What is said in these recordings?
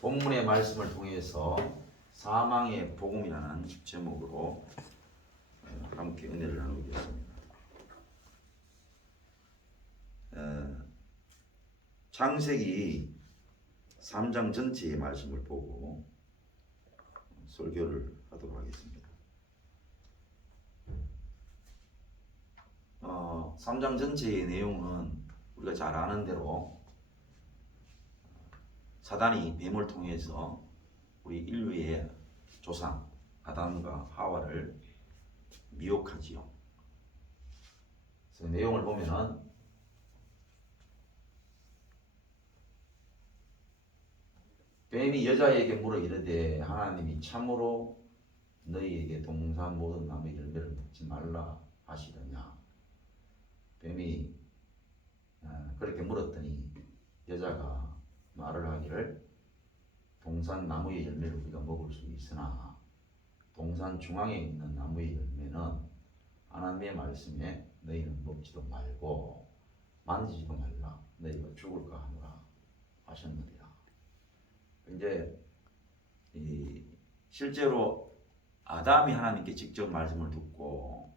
본문의 말씀을 통해서 사망의 복음이라는 제목으로 함께 은혜를 나누겠습니다. 창세기 3장 전체의 말씀을 보고 설교를 하도록 하겠습니다. 3장 전체의 내용은 우리가 잘 아는 대로 사단이 뱀을 통해서 우리 인류의 조상 아담과 하와를 미혹하지요. 그래서 내용을 보면은 뱀이 여자에게 물어 이르되 하나님이 참으로 너희에게 동산 모든 나무의 열매를 먹지 말라 하시더냐. 뱀이 그렇게 물었더니 여자가 말을 하기를 동산 나무의 열매를 우리가 먹을 수 있으나 동산 중앙에 있는 나무의 열매는 하나님의 말씀에 너희는 먹지도 말고 만지지도 말라 너희가 죽을까 하노라 하셨느니라. 이제 실제로 아담이 하나님께 직접 말씀을 듣고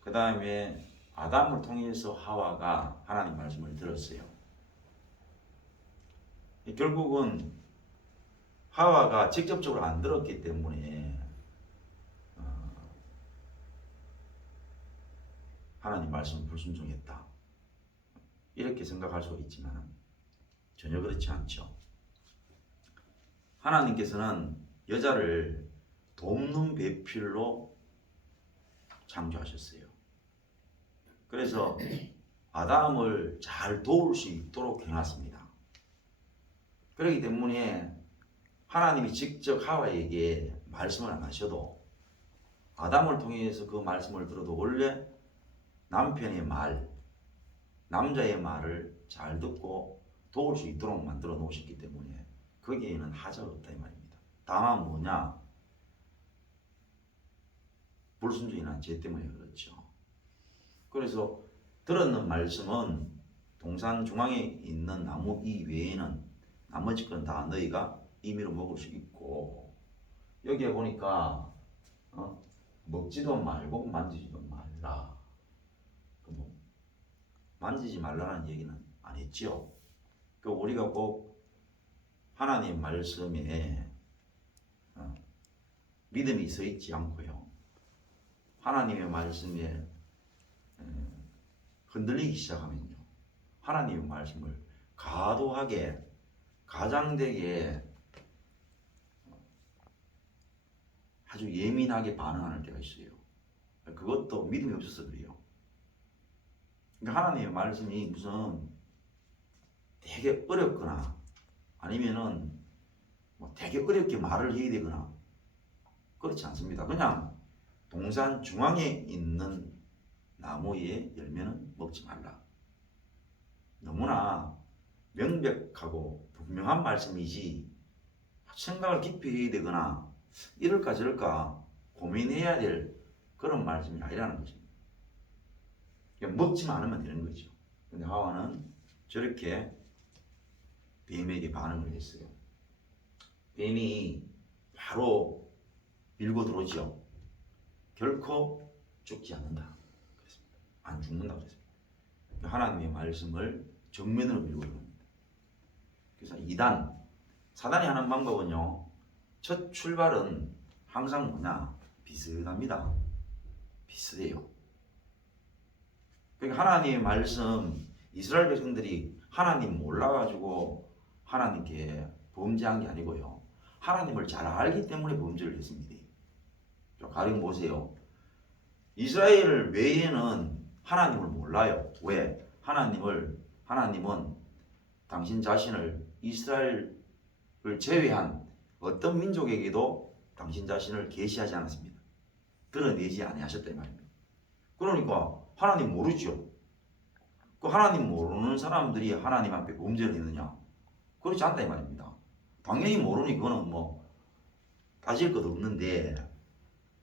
그 다음에 아담을 통해서 하와가 하나님 말씀을 들었어요. 결국은 하와가 직접적으로 안 들었기 때문에 하나님 말씀을 불순종했다 이렇게 생각할 수가 있지만 전혀 그렇지 않죠. 하나님께서는 여자를 돕는 배필로 창조하셨어요. 그래서 아담을 잘 도울 수 있도록 해놨습니다. 그렇기 때문에 하나님이 직접 하와에게 말씀을 안 하셔도 아담을 통해서 그 말씀을 들어도 원래 남편의 말, 남자의 말을 잘 듣고 도울 수 있도록 만들어 놓으셨기 때문에 거기에는 하자가 없다 이 말입니다. 다만 뭐냐? 불순종이나 죄 때문에 그렇죠. 그래서 들었는 말씀은 동산 중앙에 있는 나무 이외에는 나머지 건 다 너희가 임의로 먹을 수 있고 여기에 보니까 먹지도 말고 만지지도 말라. 뭐 만지지 말라는 얘기는 안 했죠. 그 우리가 꼭 하나님 말씀에 믿음이 서 있지 않고요. 하나님의 말씀에 흔들리기 시작하면요. 하나님의 말씀을 과도하게 가장되게 아주 예민하게 반응하는 때가 있어요. 그것도 믿음이 없어서 그래요. 그러니까 하나님의 말씀이 무슨 되게 어렵거나 아니면은 뭐 되게 어렵게 말을 해야 되거나 그렇지 않습니다. 그냥 동산 중앙에 있는 나무의 열매는 먹지 말라. 너무나 명백하고 분명한 말씀이지 생각을 깊이 해야 되거나 이럴까 저럴까 고민해야 될 그런 말씀이 아니라는 것입니다. 그러니까 먹지만 않으면 되는 거죠. 근데 하와는 저렇게 뱀에게 반응을 했어요. 뱀이 바로 밀고 들어오죠. 결코 죽지 않는다. 그랬습니다. 안 죽는다 그랬습니다. 하나님의 말씀을 정면으로 밀고 들어옵니다. 그래서 2단 사단이 하는 방법은요. 첫 출발은 항상 뭐냐? 비슷합니다. 비슷해요. 그러니까 하나님의 말씀 이스라엘 백성들이 하나님 몰라가지고 하나님께 범죄한 게 아니고요. 하나님을 잘 알기 때문에 범죄를 했습니다. 가령 보세요. 이스라엘 외에는 하나님을 몰라요. 왜? 하나님은 당신 자신을 이스라엘을 제외한 어떤 민족에게도 당신 자신을 계시하지 않았습니다. 드러내지 아니하셨다 이 말입니다. 그러니까 하나님 모르죠. 그 하나님 모르는 사람들이 하나님 앞에 범죄를 했느냐? 그렇지 않다 이 말입니다. 당연히 모르니 그거는 뭐 따질 것도 없는데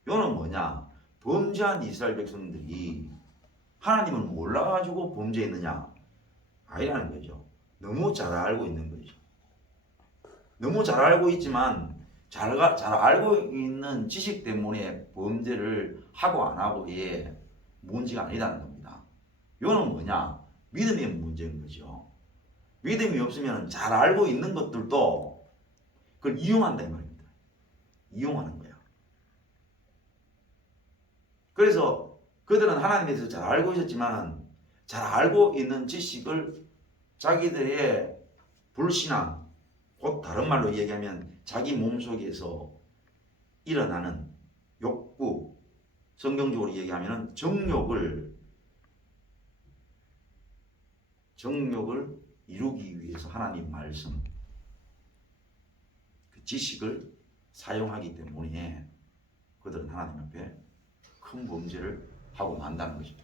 이거는 뭐냐? 범죄한 이스라엘 백성들이 하나님을 몰라가지고 범죄했느냐? 아니라는 거죠. 너무 잘 알고 있는 거죠. 너무 잘 알고 있지만 잘 알고 있는 지식 때문에 범죄를 하고 안 하고의 문제가 아니라는 겁니다. 이거는 뭐냐? 믿음의 문제인 거죠. 믿음이 없으면 잘 알고 있는 것들도 그걸 이용한다 이 말입니다. 이용하는 거야. 그래서 그들은 하나님에 대해서 잘 알고 있었지만 잘 알고 있는 지식을 자기들의 불신앙, 곧 다른 말로 얘기하면 자기 몸속에서 일어나는 욕구, 성경적으로 얘기하면 정욕을 이루기 위해서 하나님 말씀, 그 지식을 사용하기 때문에 그들은 하나님 앞에 큰 범죄를 하고 만다는 것입니다.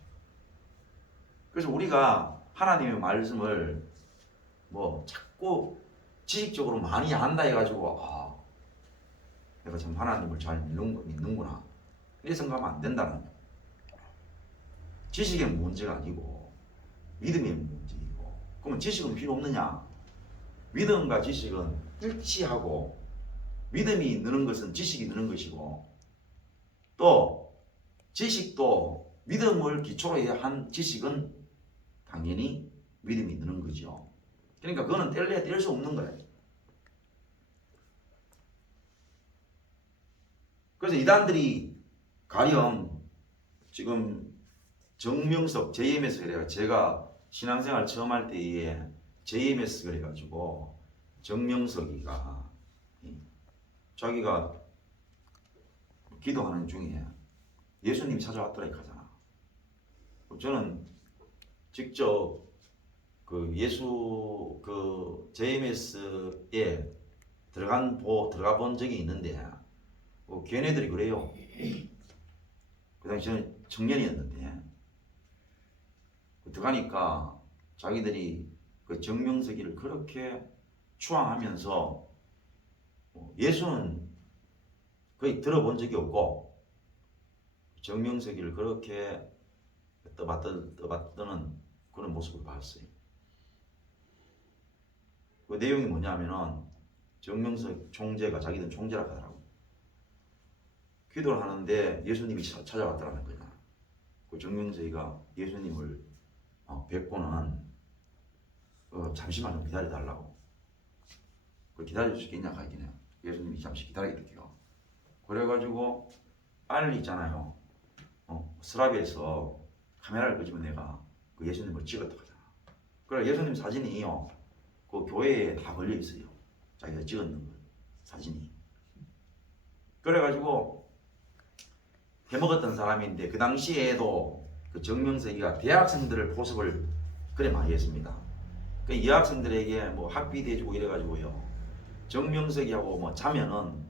그래서 우리가 하나님의 말씀을 뭐 자꾸 지식적으로 많이 안다 해가지고 내가 참 하나님을 잘 믿는구나 이렇게 생각하면 안 된다는 거예요. 지식의 문제가 아니고 믿음의 문제이고, 그러면 지식은 필요 없느냐? 믿음과 지식은 일치하고 믿음이 느는 것은 지식이 느는 것이고, 또 지식도 믿음을 기초로 한 지식은 당연히 믿음이 느는 거죠. 그러니까 그거는 뗄래야 뗄 수 없는 거예요. 그래서 이단들이 가령 지금 정명석 JMS 그래가 제가 신앙생활 처음 할 때에 JMS 그래가지고 정명석이가 자기가 기도하는 중에 예수님이 찾아왔더라 이카잖아. 저는 직접 그 예수 그 JMS에 들어가 본 적이 있는데 걔네들이 그래요. 그 당시 저는 청년이었는데 들어가니까 자기들이 그 정명석이를 그렇게 추앙하면서 예수는 거의 들어본 적이 없고 정명석이를 그렇게 떠받드는 그런 모습을 봤어요. 그 내용이 뭐냐면은 정명석 총재가 자기는 총재라고 하더라고. 기도를 하는데 예수님이 찾아왔더라는 거야. 그 정명석이가 예수님을 뵙고는 잠시만 좀 기다려달라고. 기다릴 수 있겠냐 하긴 해요. 예수님이 잠시 기다리겠대요. 그래가지고 빨리 있잖아요. 스라비에서 카메라를 끄집어 내가 그 예수님을 찍었다고 하잖아. 그래 예수님 사진이요. 그 교회에 다 걸려 있어요. 자기가 찍었는 거 사진이. 그래가지고 해먹었던 사람인데 그 당시에도 그 정명석이가 대학생들을 포섭을 그래 많이 했습니다. 그 여학생들에게 뭐 학비도 해주고 이래가지고요. 정명석이하고 뭐 자면은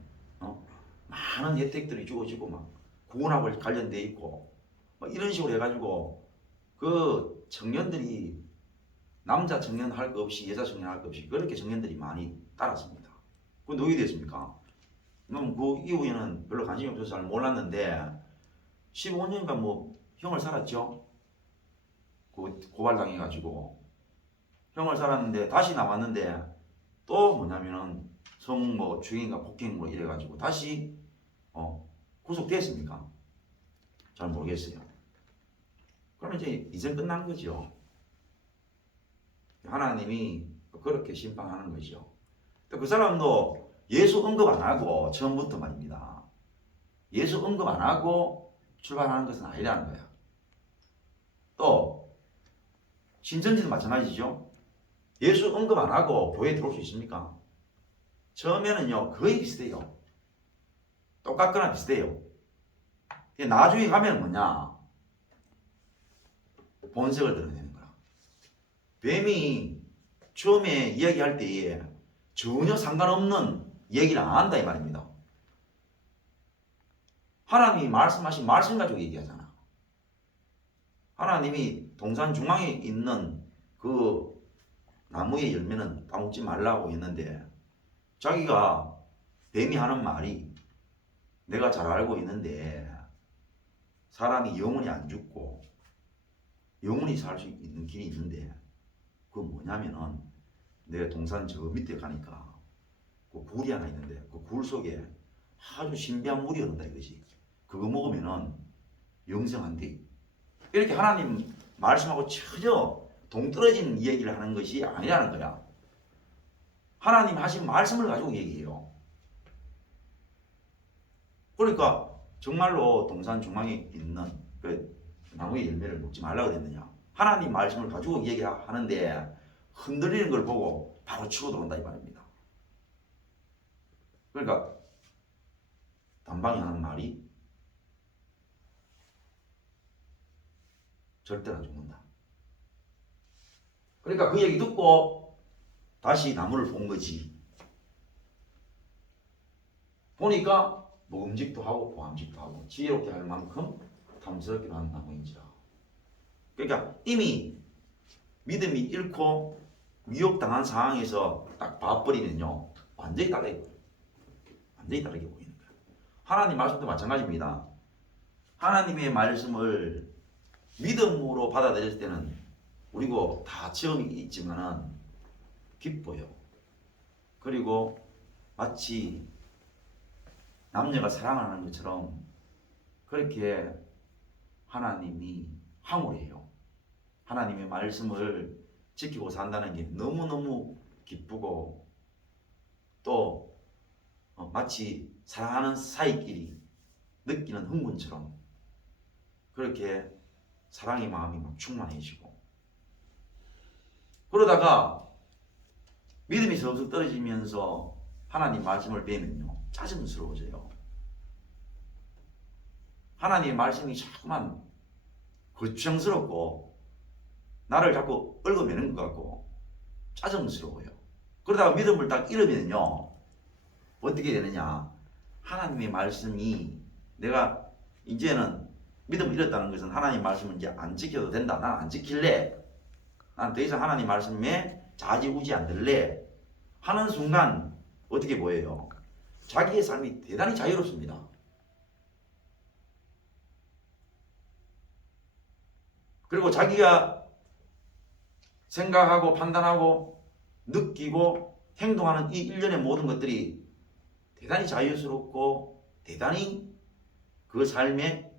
많은 혜택들이 주어지고 막 구원하고 관련돼 있고 막 이런 식으로 해가지고 그 청년들이 남자 청년 할 거 없이 여자 청년 할 거 없이 그렇게 청년들이 많이 따랐습니다. 그건 어떻게 됐습니까? 그럼 그 이후에는 별로 관심이 없어서 잘 몰랐는데 15년인가 뭐 형을 살았죠. 고발당해가지고 형을 살았는데 다시 나왔는데 또 뭐냐면은 뭐 추행인가 폭행 뭐 이래가지고 다시 구속됐습니까? 잘 모르겠어요. 그러면 이제 이제 끝난 거죠. 하나님이 그렇게 심판하는 거죠. 또 그 사람도 예수 언급 안 하고 처음부터 말입니다. 예수 언급 안 하고 출발하는 것은 아니라는 거야. 또 신천지도 마찬가지죠. 예수 언급 안 하고 교회에 들어올 수 있습니까? 처음에는요 거의 비슷해요. 똑같거나 비슷해요. 나중에 가면 뭐냐? 본색을 드러내는 거야. 뱀이 처음에 이야기할 때에 전혀 상관없는 얘기를 안 한다 이 말입니다. 하나님이 말씀하신 말씀 가지고 얘기하잖아. 하나님이 동산 중앙에 있는 그 나무의 열매는 따먹지 말라고 했는데 자기가 뱀이 하는 말이 내가 잘 알고 있는데 사람이 영원히 안 죽고 영원히 살 수 있는 길이 있는데 그건 뭐냐면은 내가 동산 저 밑에 가니까 그 굴이 하나 있는데 그 굴 속에 아주 신비한 물이 흐른다 이거지. 그거 먹으면은 영생한대. 이렇게 하나님 말씀하고 전혀 동떨어진 이야기를 하는 것이 아니라는 거야. 하나님 하신 말씀을 가지고 얘기해요. 그러니까 정말로 동산 중앙에 있는 그 나무의 열매를 먹지 말라고 그랬느냐. 하나님 말씀을 가지고 얘기하는데 흔들리는 걸 보고 바로 치고 들어온다 이 말입니다. 그러니까 단방이 하는 말이 절대로 안 죽는다. 그러니까 그 얘기 듣고 다시 나무를 본 거지. 보니까 먹음직도 하고 보암직도 하고 지혜롭게 할 만큼 탐스럽기도 한 나무인지라. 그러니까 이미 믿음이 잃고 미혹당한 상황에서 딱 봐버리면요 완전히 다르게 보여요. 완전히 다르게 보이는 거예요. 하나님 말씀도 마찬가지입니다. 하나님의 말씀을 믿음으로 받아들일 때는 우리고 다 체험이 있지만은 기뻐요. 그리고 마치 남녀가 사랑하는 것처럼 그렇게 하나님이 황홀해요. 하나님의 말씀을 지키고 산다는 게 너무너무 기쁘고 또 마치 사랑하는 사이끼리 느끼는 흥분처럼 그렇게 사랑의 마음이 막 충만해지고 그러다가 믿음이 서서히 떨어지면서 하나님 말씀을 배우면요 짜증스러워져요. 하나님의 말씀이 자꾸만 거추장스럽고 나를 자꾸 얽어매는 것 같고 짜증스러워요. 그러다가 믿음을 딱 잃으면요 어떻게 되느냐. 하나님의 말씀이 내가 이제는 믿음을 잃었다는 것은 하나님 말씀을 이제 안 지켜도 된다. 난 안 지킬래. 난 더 이상 하나님 말씀에 좌지우지 안 될래. 하는 순간 어떻게 보여요? 자기의 삶이 대단히 자유롭습니다. 그리고 자기가 생각하고 판단하고 느끼고 행동하는 이 일련의 모든 것들이 대단히 자유스럽고 대단히 그 삶에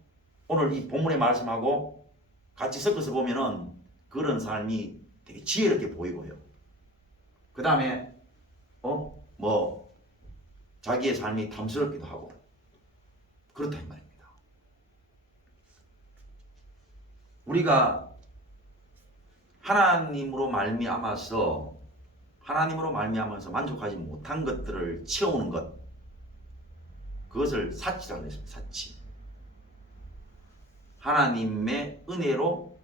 오늘 이 본문의 말씀하고 같이 섞어서 보면은 그런 삶이 되게 지혜롭게 보이고요. 그 다음에 자기의 삶이 탐스럽기도 하고 그렇다 이 말입니다. 우리가 하나님으로 말미암아서 만족하지 못한 것들을 채우는 것, 그것을 사치라고 했습니다. 사치. 하나님의 은혜로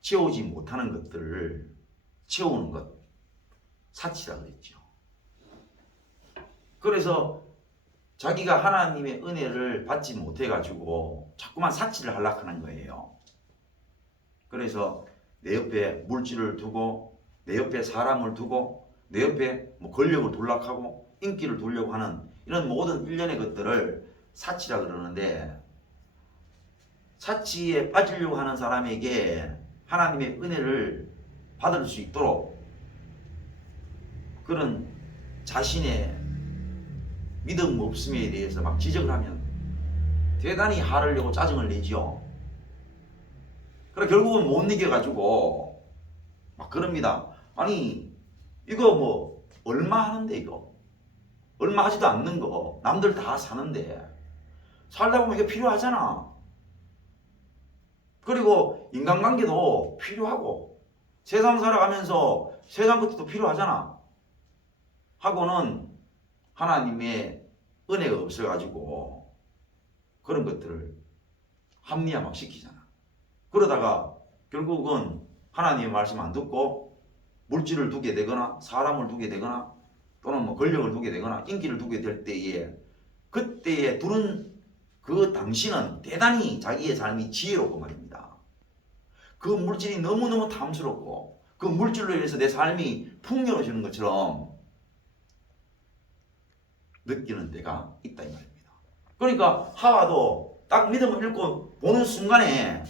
채우지 못하는 것들을 채우는 것, 사치라고 했죠. 그래서 자기가 하나님의 은혜를 받지 못해가지고 자꾸만 사치를 하려고 하는 거예요. 그래서 내 옆에 물질을 두고 내 옆에 사람을 두고 내 옆에 권력을 둘락하고 인기를 두려고 하는 이런 모든 일련의 것들을 사치라 그러는데, 사치에 빠지려고 하는 사람에게 하나님의 은혜를 받을 수 있도록 그런 자신의 믿음 없음에 대해서 막 지적을 하면 대단히 화를 내고 짜증을 내지요. 그래 결국은 못 이겨가지고 막 그럽니다. 아니 이거 얼마 하는데 이거 얼마 하지도 않는 거 남들 다 사는데 살다 보면 이게 필요하잖아. 그리고 인간관계도 필요하고 세상 살아가면서 세상 것도 필요하잖아 하고는 하나님의 은혜가 없어가지고 그런 것들을 합리화 막 시키잖아. 그러다가 결국은 하나님의 말씀 안 듣고 물질을 두게 되거나 사람을 두게 되거나 또는 권력을 두게 되거나 인기를 두게 될 때에 그때에 두는 그 당신은 대단히 자기의 삶이 지혜롭고 말입니다. 그 물질이 너무너무 탐스럽고 그 물질로 인해서 내 삶이 풍요로워지는 것처럼 느끼는 때가 있다 이 말입니다. 그러니까 하와도 딱 믿음을 잃고 보는 순간에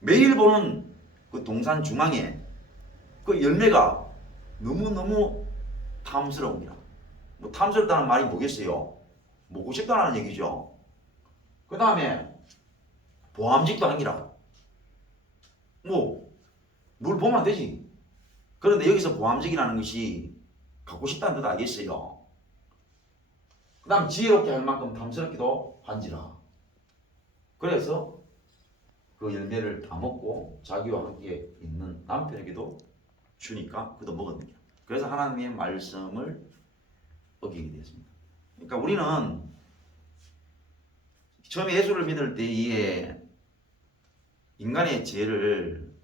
매일 보는 그 동산 중앙에 그 열매가 너무너무 탐스러운 거야. 뭐 탐스럽다는 말이 뭐겠어요? 먹고 싶다는 얘기죠. 그 다음에 보암직도 아니라 뭐 물 보면 되지. 그런데 여기서 보암직이라는 것이 갖고 싶다는 뜻 알겠어요. 그 다음 지혜롭게 할 만큼 탐스럽기도 한지라. 그래서 그 열매를 다 먹고 자기와 함께 있는 남편에게도 주니까 그도 먹었느냐. 그래서 하나님의 말씀을 어기게 되었습니다. 그러니까 우리는 처음에 예수를 믿을 때에 인간의 죄를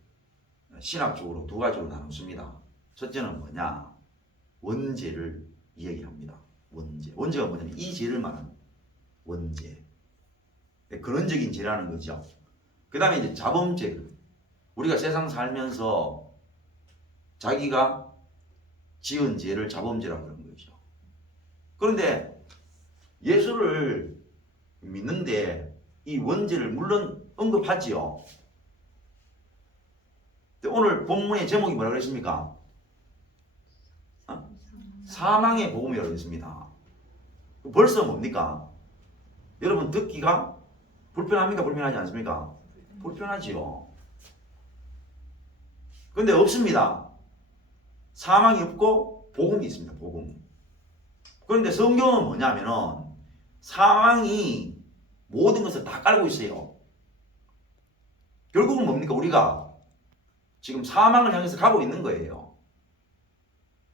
신학적으로 두 가지로 나눕니다. 첫째는 뭐냐? 원죄를 이야기합니다. 원죄. 원죄가 뭐냐면 이 죄를 말하는 원죄. 근원적인 죄라는 거죠. 그 다음에 이제 자범죄. 우리가 세상 살면서 자기가 지은 죄를 자범죄라고 하는 거죠. 그런데 예수를 믿는데 이 원죄를 물론 언급하지요. 오늘 본문의 제목이 뭐라고 그랬습니까? 사망의 복음이라고 했습니다. 벌써 뭡니까? 여러분 듣기가 불편합니까? 불편하지 않습니까? 불편하지요. 근데 없습니다. 사망이 없고 복음이 있습니다. 복음. 그런데 성경은 뭐냐면은 사망이 모든 것을 다 깔고 있어요. 결국은 뭡니까? 우리가 지금 사망을 향해서 가고 있는 거예요.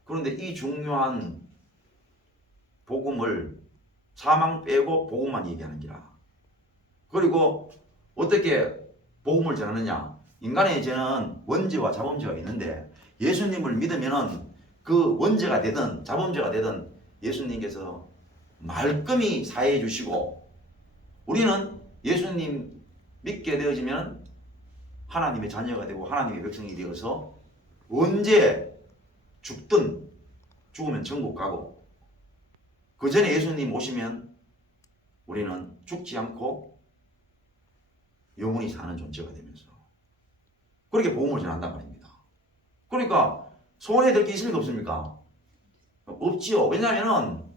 그런데 이 중요한 복음을 사망 빼고 복음만 얘기하는 기라. 그리고 어떻게 복음을 전하느냐? 인간의 죄는 원죄와 자범죄가 있는데 예수님을 믿으면은 그 원죄가 되든 자범죄가 되든 예수님께서 말끔히 사해해 주시고 우리는 예수님 믿게 되어지면 하나님의 자녀가 되고 하나님의 백성이 되어서 언제 죽든 죽으면 천국 가고 그 전에 예수님 오시면 우리는 죽지 않고 영원히 사는 존재가 되면서 그렇게 복음을 전한단 말입니다. 그러니까 손해될 게 있습니까? 없습니까? 없지요. 왜냐하면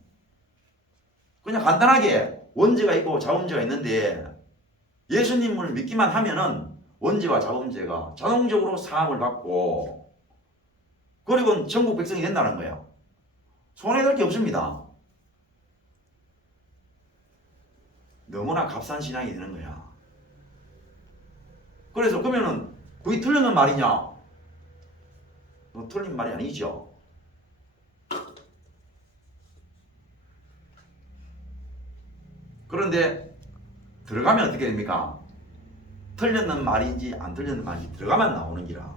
그냥 간단하게 원죄가 있고 자범죄가 있는데 예수님을 믿기만 하면은 원죄와 자범죄가 자동적으로 사함을 받고 그리고 천국 백성이 된다는 거예요. 손해될 게 없습니다. 너무나 값싼 신앙이 되는 거야. 그래서 그러면은 그게 틀리는 말이냐? 틀린 말이 아니죠. 그런데 들어가면 어떻게 됩니까? 틀렸는 말인지 안 틀렸는 말인지 들어가면 나오는 기라.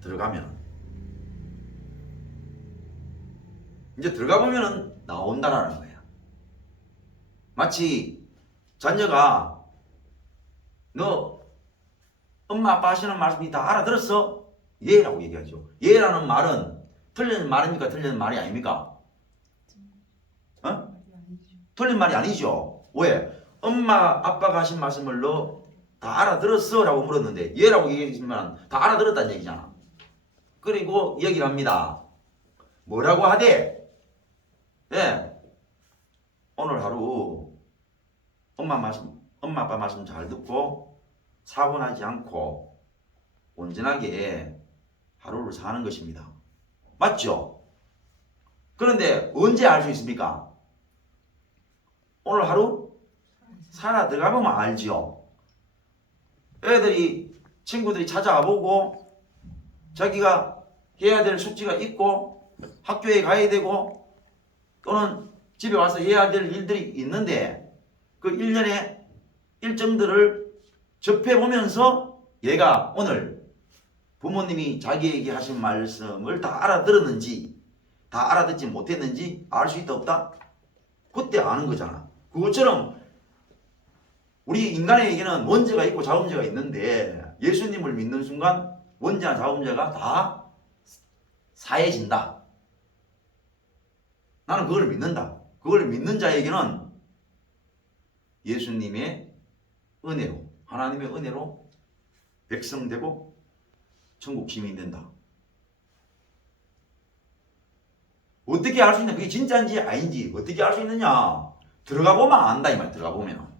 들어가면 이제 들어가 보면은 나온다라는 거야. 마치 자녀가 너 엄마 아빠 하시는 말씀이 다 알아들었어? 예라고 얘기하죠. 예라는 말은 틀린 말입니까? 틀린 말이 아닙니까? 틀린 말이 아니죠. 왜? 엄마 아빠가 하신 말씀을 너 다 알아들었어? 라고 물었는데 예라고 얘기했지만 다 알아들었다는 얘기잖아. 그리고 얘기를 합니다. 뭐라고 하대? 예. 오늘 하루 엄마 아빠 말씀 잘 듣고 사고 나지 않고 온전하게 하루를 사는 것입니다. 맞죠? 그런데 언제 알 수 있습니까? 오늘 하루 살아 들어가 보면 알지요. 친구들이 찾아와 보고 자기가 해야 될 숙제가 있고 학교에 가야 되고 또는 집에 와서 해야 될 일들이 있는데 그 일련의 일정들을 접해보면서 얘가 오늘 부모님이 자기에게 하신 말씀을 다 알아들었는지 다 알아듣지 못했는지 알 수 있다 없다? 그때 아는 거잖아. 그것처럼 우리 인간에게는 원죄가 있고 자범죄가 있는데 예수님을 믿는 순간 원죄나 자범죄가 다 사해진다. 나는 그걸 믿는다. 그걸 믿는 자에게는 예수님의 은혜로 하나님의 은혜로 백성되고 천국 시민이 된다. 어떻게 알 수 있냐? 그게 진짜인지 아닌지 어떻게 알 수 있느냐? 들어가 보면 안다 이 말. 들어가 보면.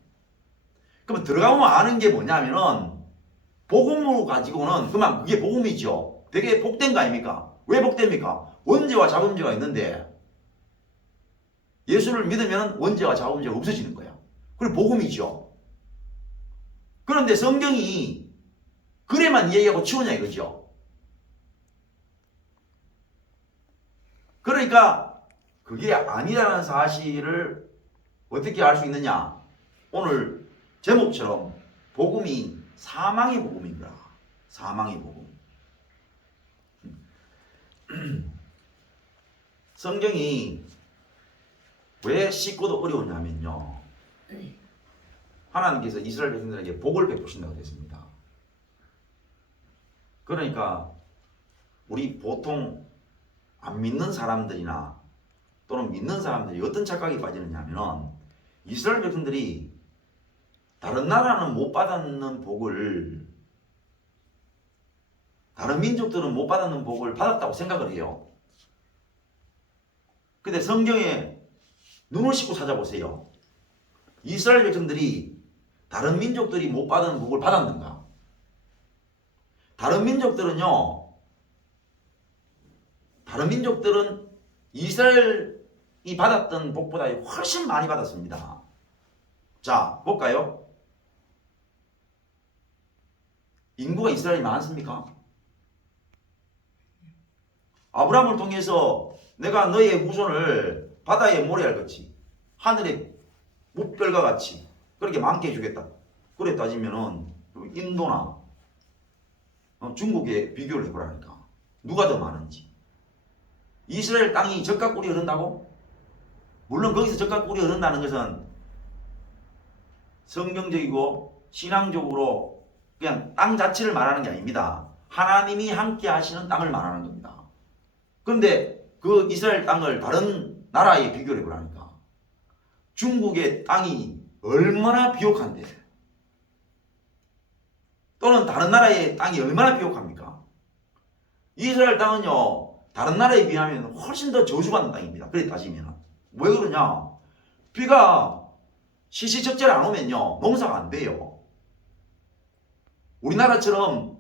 그러면 들어가 보면 아는 게 뭐냐면은 복음으로 가지고는 그만 그게 복음이죠. 되게 복된 거 아닙니까? 왜 복됩니까? 원죄와 자범죄가 있는데 예수를 믿으면 원죄와 자범죄가 없어지는 거야. 그리고 복음이죠. 그런데 성경이 그래만 얘기하고 치우냐 이거죠. 그러니까 그게 아니라는 사실을 어떻게 알 수 있느냐? 오늘 제목처럼 복음이 사망의 복음인 거야. 사망의 복음. 성경이 왜 쉽고도 어려우냐면요. 하나님께서 이스라엘 백성들에게 복을 베푸신다고 했습니다. 그러니까 우리 보통 안 믿는 사람들이나 또는 믿는 사람들이 어떤 착각에 빠지느냐 하면 이스라엘 백성들이 다른 나라는 못 받았는 복을 다른 민족들은 못 받았는 복을 받았다고 생각을 해요. 근데 성경에 눈을 씻고 찾아보세요. 이스라엘 백성들이 다른 민족들이 못 받은 복을 받았는가? 다른 민족들은 이스라엘이 받았던 복보다 훨씬 많이 받았습니다. 자, 볼까요? 인구가 이스라엘이 많습니까? 아브라함을 통해서 내가 너의 후손을 바다의 모래알같이 하늘의 무별과 같이 그렇게 많게 해주겠다. 그래 따지면은 인도나 중국에 비교를 해보라니까. 누가 더 많은지. 이스라엘 땅이 젖과 꿀이 흐른다고? 물론 거기서 젖과 꿀이 흐른다는 것은 성경적이고 신앙적으로 그냥 땅 자체를 말하는 게 아닙니다. 하나님이 함께 하시는 땅을 말하는 겁니다. 그런데 그 이스라엘 땅을 다른 나라에 비교를 해보라니까. 중국의 땅이 얼마나 비옥한데, 또는 다른 나라의 땅이 얼마나 비옥합니까? 이스라엘 땅은요 다른 나라에 비하면 훨씬 더 저주받는 땅입니다. 그래 따지면 왜 그러냐? 비가 시시적절 안 오면요 농사가 안 돼요. 우리나라처럼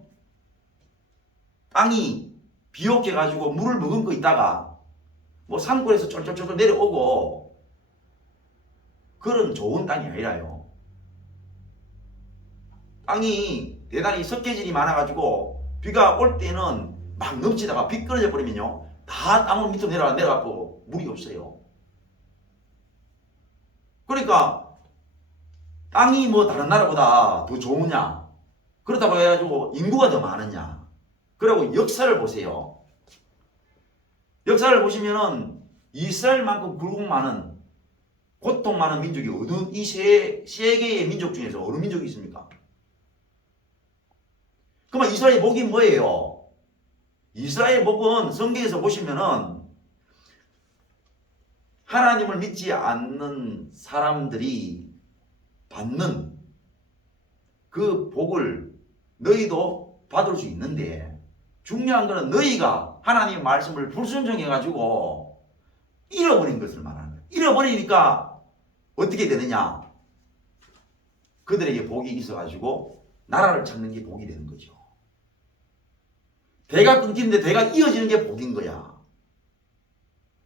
땅이 비옥해 가지고 물을 머금고 있다가 뭐 산골에서 쫄쫄쫄 내려오고 그런 좋은 땅이 아니라요. 땅이 대단히 석회질이 많아가지고 비가 올 때는 막 넘치다가 비 끊어져 버리면요 다 땅을 밑으로 내려가고 물이 없어요. 그러니까 땅이 뭐 다른 나라보다 더 좋으냐? 그렇다고 해가지고 인구가 더 많으냐? 그리고 역사를 보세요. 역사를 보시면은 이스라엘만큼 굴곡 많은 고통 많은 민족이 이 세 개의 민족 중에서 어느 민족이 있습니까? 그러면 이스라엘 복이 뭐예요? 이스라엘 복은 성경에서 보시면은 하나님을 믿지 않는 사람들이 받는 그 복을 너희도 받을 수 있는데 중요한 것은 너희가 하나님의 말씀을 불순종해가지고 잃어버린 것을 말하는 거예요. 잃어버리니까 어떻게 되느냐? 그들에게 복이 있어가지고 나라를 찾는 게 복이 되는 거죠. 대가 끊기는데 대가 이어지는 게 복인 거야.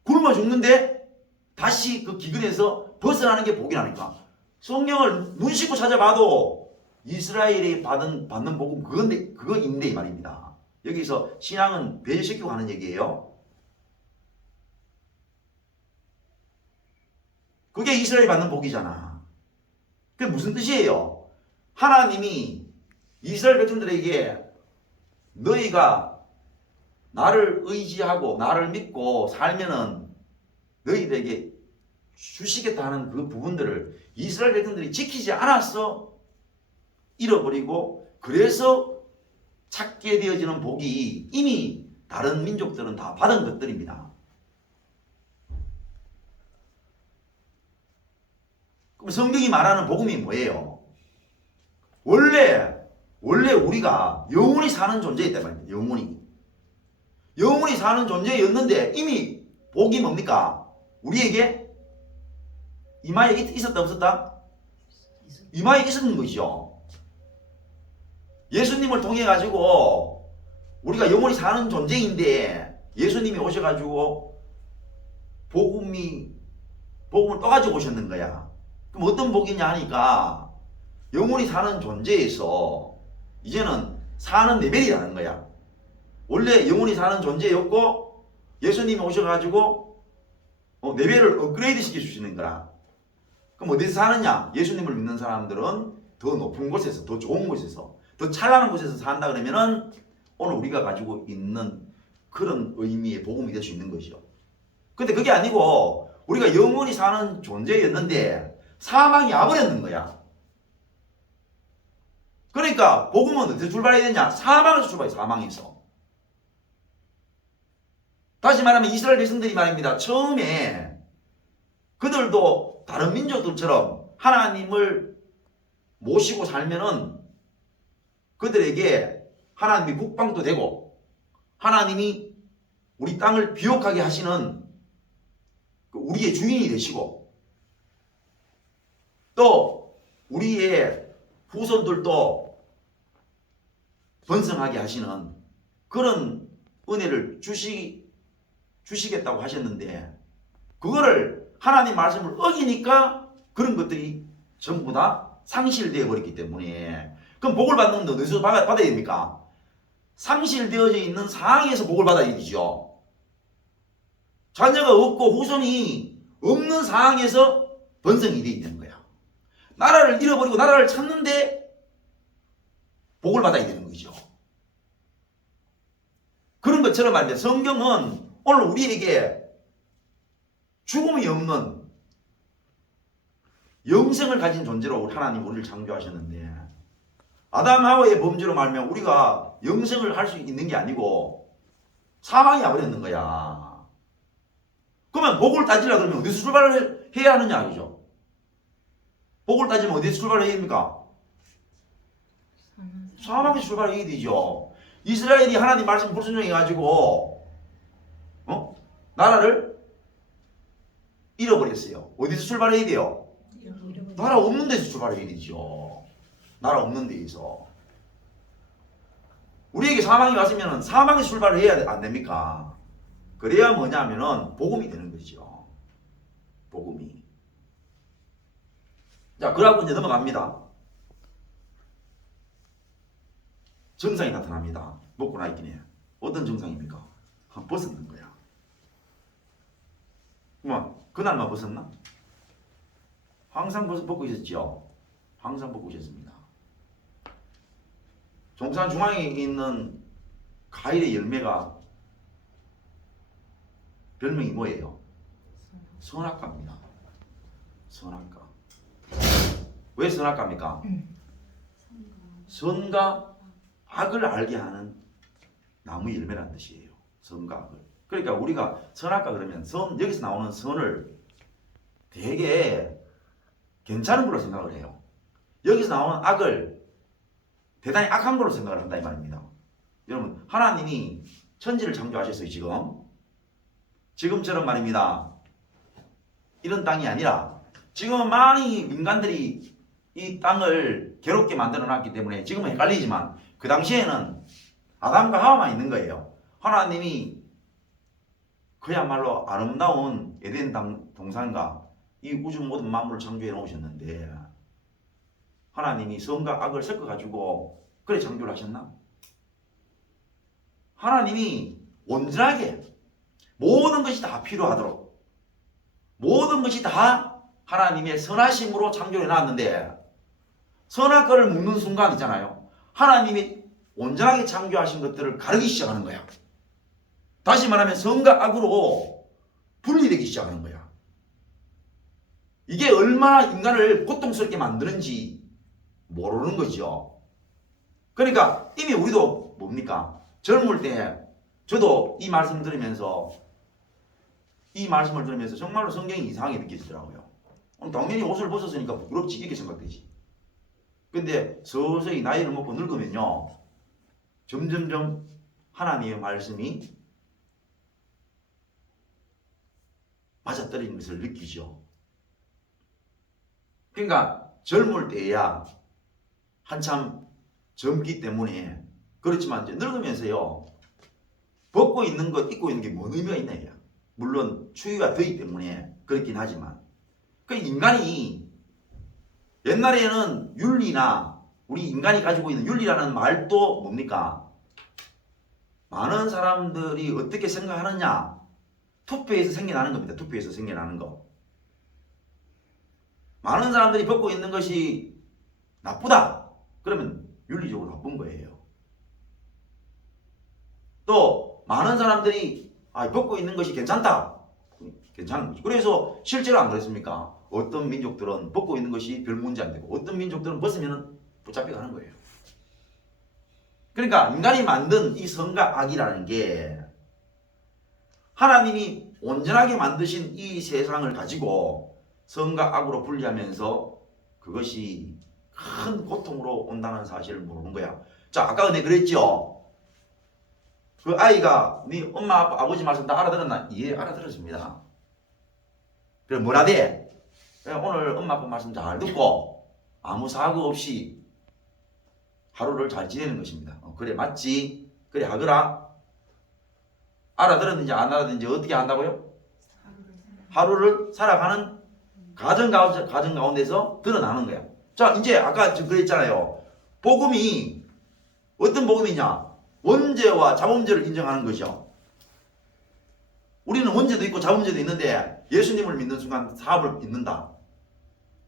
굶어 죽는데 다시 그 기근에서 벗어나는 게 복이라니까. 성경을 눈 씻고 찾아봐도 이스라엘이 받는 복은 그거인데 이 말입니다. 여기서 신앙은 배제시키고 하는 얘기예요. 그게 이스라엘이 받는 복이잖아. 그게 무슨 뜻이에요? 하나님이 이스라엘 백성들에게 너희가 나를 의지하고 나를 믿고 살면은 너희들에게 주시겠다 하는 그 부분들을 이스라엘 백성들이 지키지 않아서 잃어버리고 그래서 찾게 되어지는 복이 이미 다른 민족들은 다 받은 것들입니다. 그럼 성경이 말하는 복음이 뭐예요? 원래 우리가 영원히 사는 존재였단 말입니다. 영원히 사는 존재였는데 이미 복이 뭡니까? 우리에게 이마에 있었다 없었다? 이마에 있었는 것이죠. 예수님을 통해 가지고 우리가 영원히 사는 존재인데 예수님이 오셔가지고 복음을 떠가지고 오셨는 거야. 그럼 어떤 복이냐 하니까 영원히 사는 존재에서 이제는 사는 레벨이라는 거야. 원래 영원히 사는 존재였고 예수님이 오셔가지고 레벨을 업그레이드 시켜주시는 거라. 그럼 어디서 사느냐? 예수님을 믿는 사람들은 더 높은 곳에서, 더 좋은 곳에서, 더 찬란한 곳에서 산다 그러면은 오늘 우리가 가지고 있는 그런 의미의 복음이 될 수 있는 것이죠. 근데 그게 아니고 우리가 영원히 사는 존재였는데 사망이 와버렸는 거야. 그러니까 복음은 어디서 출발해야 되냐? 사망에서 출발해. 사망에서. 다시 말하면 이스라엘 백성들이 말입니다. 처음에 그들도 다른 민족들처럼 하나님을 모시고 살면은 그들에게 하나님이 국방도 되고 하나님이 우리 땅을 비옥하게 하시는 우리의 주인이 되시고 또 우리의 후손들도 번성하게 하시는 그런 은혜를 주시겠다고 하셨는데 그거를 하나님 말씀을 어기니까 그런 것들이 전부 다 상실되어 버렸기 때문에 그럼 복을 받는 건 어디서 받아야 됩니까? 상실되어져 있는 상황에서 복을 받아야 되죠. 자녀가 없고 후손이 없는 상황에서 번성이 되어 있는 거야. 나라를 잃어버리고 나라를 찾는데 복을 받아야 되는 거죠. 그런 것처럼 말이야. 성경은 오늘 우리에게 죽음이 없는 영생을 가진 존재로 하나님 우리를 창조하셨는데 아담 하와의 범죄로 말하면 우리가 영생을 할 수 있는 게 아니고 사망이 와버렸는 거야. 그러면 복을 따지려 그러면 어디서 출발을 해야 하느냐 이죠. 복을 따지면 어디서 출발을 해야 됩니까? 사망에서 출발해야 되죠. 이스라엘이 하나님 말씀 불순종해가지고 나라를 잃어버렸어요. 어디서 출발해야 돼요? 나라 없는 데서 출발해야 되죠. 나라 없는 데에서. 우리에게 사망이 왔으면 사망에서 출발을 해야 안 됩니까? 그래야 뭐냐면은 복음이 되는 거죠. 복음이. 자, 그러고 이제 넘어갑니다. 증상이 나타납니다. 먹고 나 있긴 해. 어떤 증상입니까? 벗었는 거야. 그날만 벗었나? 항상 벗고 있었죠. 항상 벗고 있었습니다. 종산 중앙에 있는 과일의 열매가 별명이 뭐예요? 선악과입니다. 선악과. 왜 선악과입니까? 선과 악을 알게 하는 나무 열매라는 뜻이에요. 선과 악을. 그러니까 우리가 선악과 그러면 여기서 나오는 선을 되게 괜찮은 걸로 생각을 해요. 여기서 나오는 악을 대단히 악한 걸로 생각을 한다 이 말입니다. 여러분 하나님이 천지를 창조하셨어요. 지금처럼 말입니다. 이런 땅이 아니라 지금은 많이 인간들이 이 땅을 괴롭게 만들어 놨기 때문에 지금은 헷갈리지만 그 당시에는 아담과 하와만 있는 거예요. 하나님이 그야말로 아름다운 에덴 동산과 이 우주 모든 만물을 창조해 놓으셨는데 하나님이 선과 악을 섞어가지고 그래 창조를 하셨나? 하나님이 온전하게 모든 것이 다 필요하도록 모든 것이 다 하나님의 선하심으로 창조해 놨는데 선악과를 먹는 순간 있잖아요. 하나님이 온전하게 창조하신 것들을 가르기 시작하는 거야. 다시 말하면 선과 악으로 분리되기 시작하는 거야. 이게 얼마나 인간을 고통스럽게 만드는지 모르는 거죠. 그러니까 이미 우리도 뭡니까? 젊을 때 저도 이 말씀을 들으면서 정말로 성경이 이상하게 느껴지더라고요. 당연히 옷을 벗었으니까 부끄럽지 이렇게 생각되지. 근데 서서히 나이를 먹고 늙으면요. 점점점 하나님의 말씀이 맞아떨어지는 것을 느끼죠. 그러니까 젊을 때야 한참 젊기 때문에 그렇지만 이제 늙으면서요 벗고 있는 것 입고 있는 게 뭔 의미가 있냐. 물론 추위가 더기 때문에 그렇긴 하지만 그 인간이 옛날에는 윤리나 우리 인간이 가지고 있는 윤리라는 말도 뭡니까? 많은 사람들이 어떻게 생각하느냐 투표에서 생겨나는 겁니다. 투표에서 생겨나는 거. 많은 사람들이 벗고 있는 것이 나쁘다. 그러면 윤리적으로 나쁜 거예요. 또 많은 사람들이 벗고 있는 것이 괜찮다. 괜찮은 거죠. 그래서 실제로 안 그렇습니까? 어떤 민족들은 벗고 있는 것이 별 문제 안 되고 어떤 민족들은 벗으면 붙잡혀가는 거예요. 그러니까 인간이 만든 이 선과 악이라는 게 하나님이 온전하게 만드신 이 세상을 가지고 선과 악으로 분리하면서 그것이 큰 고통으로 온다는 사실을 모르는 거야. 자, 아까 내가 그랬죠. 그 아이가 네 엄마 아빠 아버지 말씀 다 알아들었나? 예, 알아들었습니다. 그래 뭐라 돼? 오늘 엄마 아빠 말씀 잘 듣고 아무 사고 없이 하루를 잘 지내는 것입니다. 그래 맞지? 그래 하거라. 알아들었는지 안 알아들었는지 어떻게 한다고요? 하루를 살아가는 가정 가운데서 드러나는 거야. 자, 이제 아까 그랬잖아요. 복음이 어떤 복음이냐? 원죄와 자범죄를 인정하는 것이죠. 우리는 원죄도 있고 자범죄도 있는데 예수님을 믿는 순간 사업을 믿는다.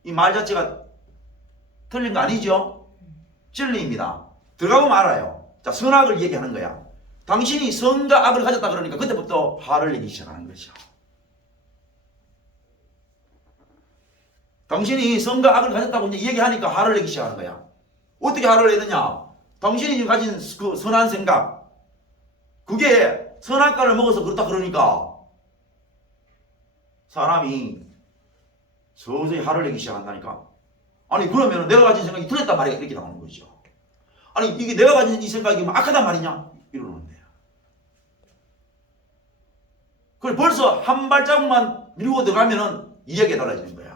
이 말 자체가 틀린 거 아니죠? 진리입니다. 들어가보면 알아요. 자, 선악을 얘기하는 거야. 당신이 선과 악을 가졌다 그러니까 그때부터 화를 내기 시작하는 것이죠. 당신이 선과 악을 가졌다고 이제 얘기하니까 화를 내기 시작하는 거야. 어떻게 화를 내느냐? 당신이 가진 그 선한 생각, 그게 선악과를 먹어서 그렇다 그러니까 사람이 서서히 화를 내기 시작한다니까. 아니 그러면 내가 가진 생각이 틀렸단 말이야 이렇게 나오는 거죠. 아니 이게 내가 가진 이 생각이 악하단 말이냐 이러는 거야. 그걸 벌써 한 발자국만 밀고 들어가면은 이야기가 달라지는 거야.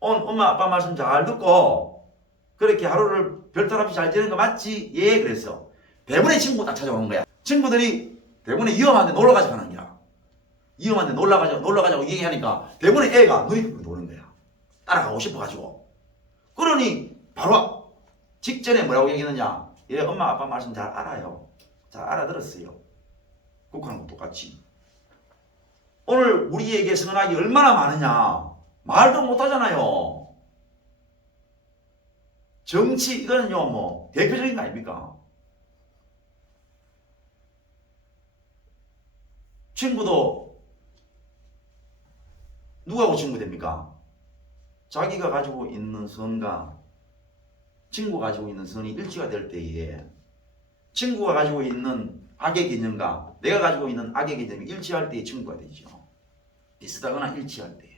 엄마 아빠 말씀 잘 듣고 그렇게 하루를 별탈 없이 잘 지내는 거 맞지? 예 그랬어. 대부분의 친구가 딱 찾아오는 거야. 친구들이 대부분의 위험한데 놀러 가자고 하는 거야. 위험한데 놀러 가자고 얘기하니까 대부분의 애가 눈이 붉게 노는 거야. 따라가고 싶어가지고. 그러니 바로 직전에 뭐라고 얘기했느냐? 예, 엄마 아빠 말씀 잘 알아요. 잘 알아들었어요. 그거하는 거 똑같이. 오늘 우리에게 선악이 얼마나 많으냐? 말도 못하잖아요. 정치 이거는요 뭐 대표적인 거 아닙니까? 친구도 누구하고 친구 됩니까? 자기가 가지고 있는 선과 친구가 가지고 있는 선이 일치가 될 때에 친구가 가지고 있는 악의 개념과 내가 가지고 있는 악의 개념이 일치할 때에 친구가 되죠. 비슷하거나 일치할 때.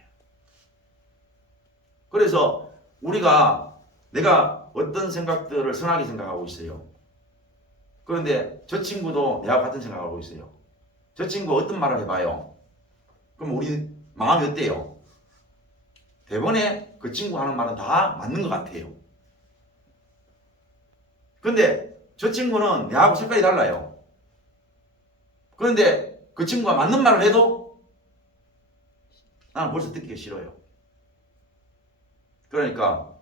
그래서 내가 어떤 생각들을 선하게 생각하고 있어요. 그런데 저 친구도 내가 같은 생각하고 있어요. 저 친구 어떤 말을 해봐요. 그럼 우리 마음이 어때요? 대번에 그 친구 하는 말은 다 맞는 것 같아요. 그런데 저 친구는 내하고 색깔이 달라요. 그런데 그 친구가 맞는 말을 해도 나는 벌써 듣기가 싫어요. 그러니까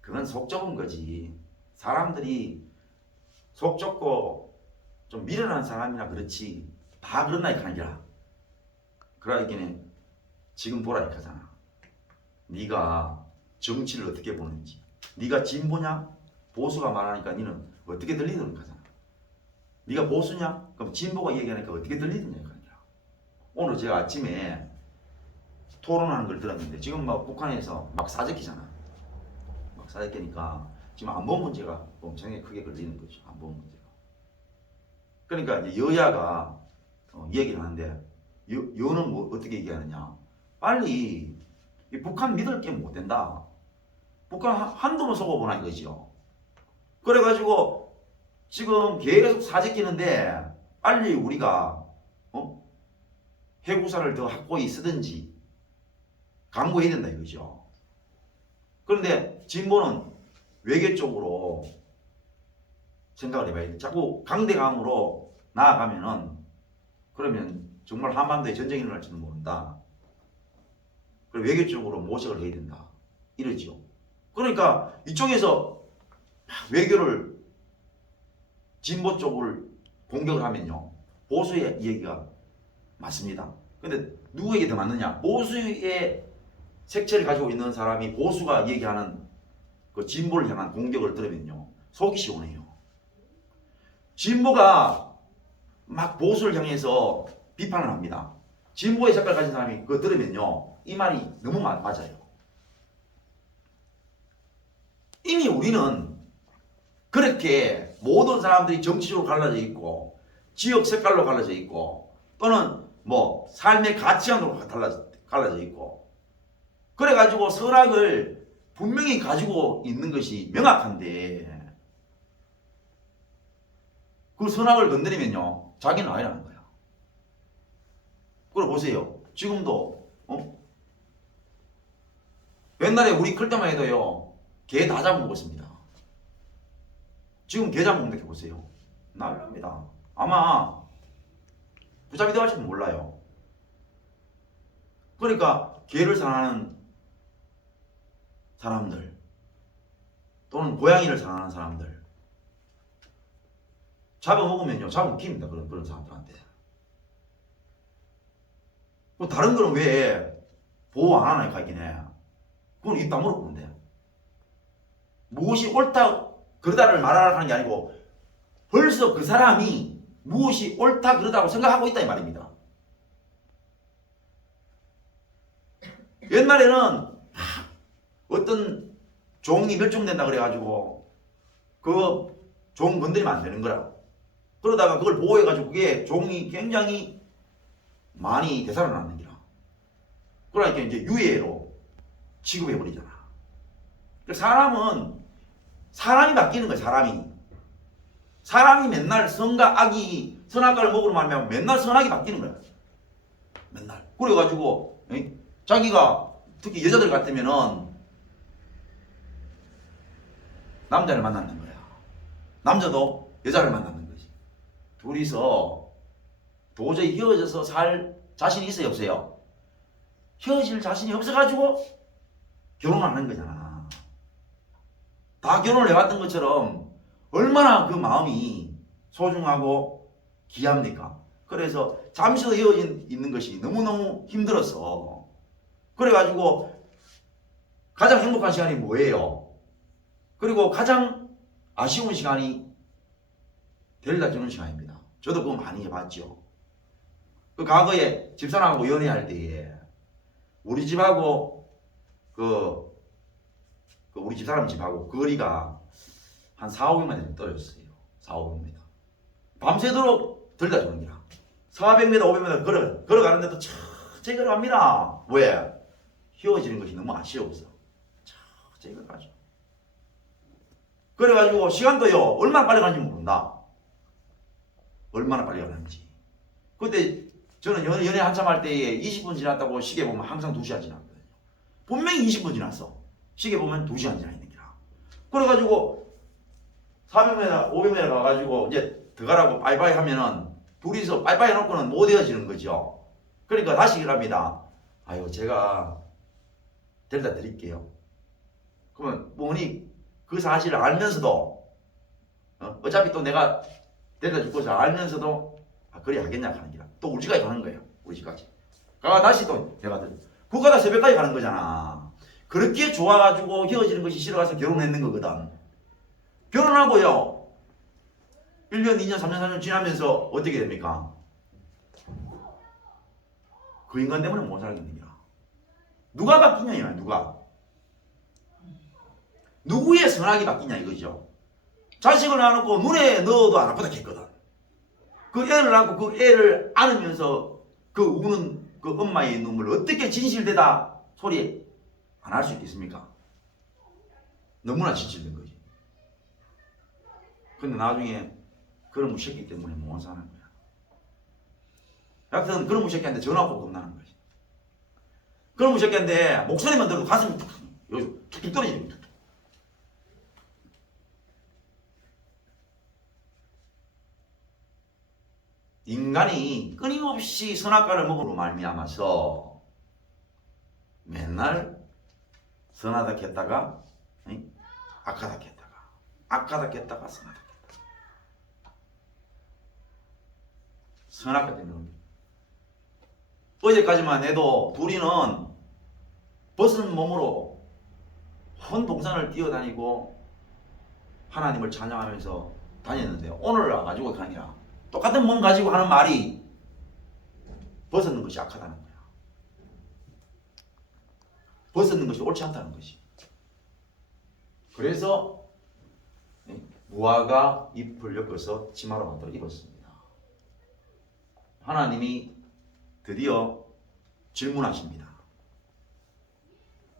그건 속 좁은 거지. 사람들이 속 좁고 좀 미련한 사람이나 그렇지 다 그런 나이가 아니라. 그러니까 지금 보라 이거잖아. 네가 정치를 어떻게 보는지. 네가 진보냐? 보수가 말하니까 너는 어떻게 들리든 거잖아. 네가 보수냐? 그럼 진보가 얘기하니까 어떻게 들리든 거야. 오늘 제가 아침에 토론하는 걸 들었는데 지금 막 북한에서 막 사재기잖아. 막 사재기니까 지금 안보 문제가 엄청나게 크게 걸리는 거죠. 안보 문제가. 그러니까 이제 여야가 얘기를 하는데 여는 뭐 어떻게 얘기하느냐. 빨리 북한 믿을 게 못 된다. 북한 한두 번 속아보나 이거죠. 그래가지고 지금 계속 사재기는데 빨리 우리가 해구사를 더 확고히 쓰든지 강구해야 된다 이거죠. 그런데 진보는 외교 쪽으로 생각을 해봐야 돼. 자꾸 강대강으로 나아가면은 그러면 정말 한반도에 전쟁이 일어날지도 모른다. 그리고 외교 쪽으로 모색을 해야 된다. 이러죠. 그러니까 이쪽에서 외교를 진보 쪽을 공격을 하면요. 보수의 얘기가 맞습니다. 근데 누구에게 더 맞느냐? 보수의 색채를 가지고 있는 사람이 보수가 얘기하는 그 진보를 향한 공격을 들으면요. 속이 시원해요. 진보가 막 보수를 향해서 비판을 합니다. 진보의 색깔을 가진 사람이 그거 들으면요. 이 말이 너무 맞아요. 이미 우리는 그렇게 모든 사람들이 정치적으로 갈라져 있고 지역 색깔로 갈라져 있고 또는 뭐 삶의 가치관으로 갈라져 있고 그래가지고 선악을 분명히 가지고 있는 것이 명확한데 그 선악을 건드리면요 자기는 아니라는 거야. 그걸 보세요. 지금도 옛날에 우리 클 때만 해도요 개 다 잡아먹었습니다. 지금 개 잡아먹는 게 보세요. 난리납니다. 아마 부잡이 되어갈지도 몰라요. 그러니까 개를 사랑하는 사람들 또는 고양이를 사랑하는 사람들 잡아먹으면요 잡아먹힙니다. 그런 사람들한테. 뭐 다른 거는 왜 보호 안 하나요? 가긴 해. 그건 입 다물어 보는데 무엇이 옳다 그러다를 말하라고 하는 게 아니고 벌써 그 사람이 무엇이 옳다 그러다고 생각하고 있다 이 말입니다. 옛날에는 어떤 종이 멸종된다 그래가지고 그 종 건드리면 안 되는 거라. 그러다가 그걸 보호해가지고 그게 종이 굉장히 많이 되살아났는 기라. 그러니까 이제 유해로 취급해버리잖아. 사람은 사람이 바뀌는 거야. 사람이 맨날 선과 악이 선악과를 먹으러 말면 맨날 선악이 바뀌는 거야. 맨날. 그래가지고 자기가 특히 여자들 같으면은 남자를 만나는 거야. 남자도 여자를 만나는 거지. 둘이서 도저히 헤어져서 살 자신이 있어요, 없어요? 헤어질 자신이 없어가지고 결혼을 하는 거잖아. 다 결혼을 해왔던 것처럼 얼마나 그 마음이 소중하고 귀합니까? 그래서 잠시도 헤어진 있는 것이 너무너무 힘들었어. 그래가지고 가장 행복한 시간이 뭐예요? 그리고 가장 아쉬운 시간이 데려다 주는 시간입니다. 저도 그거 많이 해봤죠. 그 과거에 집사람하고 연애할 때에 우리 집하고 우리 집사람 집하고 거리가 한 4-500m 떨어졌어요. 4-500m. 밤새도록 데려다 주는 거야. 400m, 500m 걸어가는데도 천천히 걸어갑니다. 왜? 헤어지는 것이 너무 아쉬워서. 천천히 걸어가죠. 그래가지고 시간도요 얼마나 빨리 가는지 모른다. 얼마나 빨리 가는지. 그때 저는 연애 한참 할 때에 20분 지났다고 시계 보면 항상 2시간 지났거든요. 분명히 20분 지났어. 시계 보면 2시간 지나 있는 거야. 그래가지고 400m, 500m 가가지고 이제 들어가라고 빠이빠이 하면은 둘이서 빠이빠이 해놓고는 못 헤어지는 거죠. 그러니까 다시 이랍니다. 아유 제가 데려다 드릴게요. 그러면 뭐니 그 사실을 알면서도 어차피 또 내가 데려다 줄 것을 알면서도 그래 하겠냐 하는 기라. 또 우리 집까지 가는 거예요. 우리 집까지. 가가 다시 또 내가 그거 다 새벽까지 가는 거잖아. 그렇게 좋아가지고 헤어지는 것이 싫어가서 결혼했는 거거든. 결혼하고요 1년, 2년, 3년, 4년 지나면서 어떻게 됩니까? 그 인간 때문에 못 살겠는 거야. 누가 바뀌냐 누가? 누구의 선악이 바뀌냐 이거죠. 자식을 낳아놓고 눈에 넣어도 안 아프다 했거든. 그 애를 낳고 그 애를 안으면서 그 우는 그 엄마의 눈물 어떻게 진실되다 소리 안 할 수 있겠습니까? 너무나 진실된 거지. 근데 나중에 그런 무식기 때문에 못 사는 거야. 하여튼 그런 무새끼한테 전화가 겁나는 거지. 그런 무새끼한테 목소리만 들어도 가슴이 툭툭 툭툭 떨어지는 거야. 인간이 끊임없이 선악과를 먹으로 말미암아서 맨날 선하다 했다가 악하다 했다가 악하다 했다가 선하다 했다가 선악과 때문에 어제까지만 해도 둘이는 벗은 몸으로 온 동산을 뛰어다니고 하나님을 찬양하면서 다녔는데 오늘 와가지고 아니라 똑같은 몸 가지고 하는 말이 벗는 것이 악하다는 거야. 벗는 것이 옳지 않다는 것이. 그래서 무화과 잎을 엮어서 치마로 만들어 입었습니다. 하나님이 드디어 질문하십니다.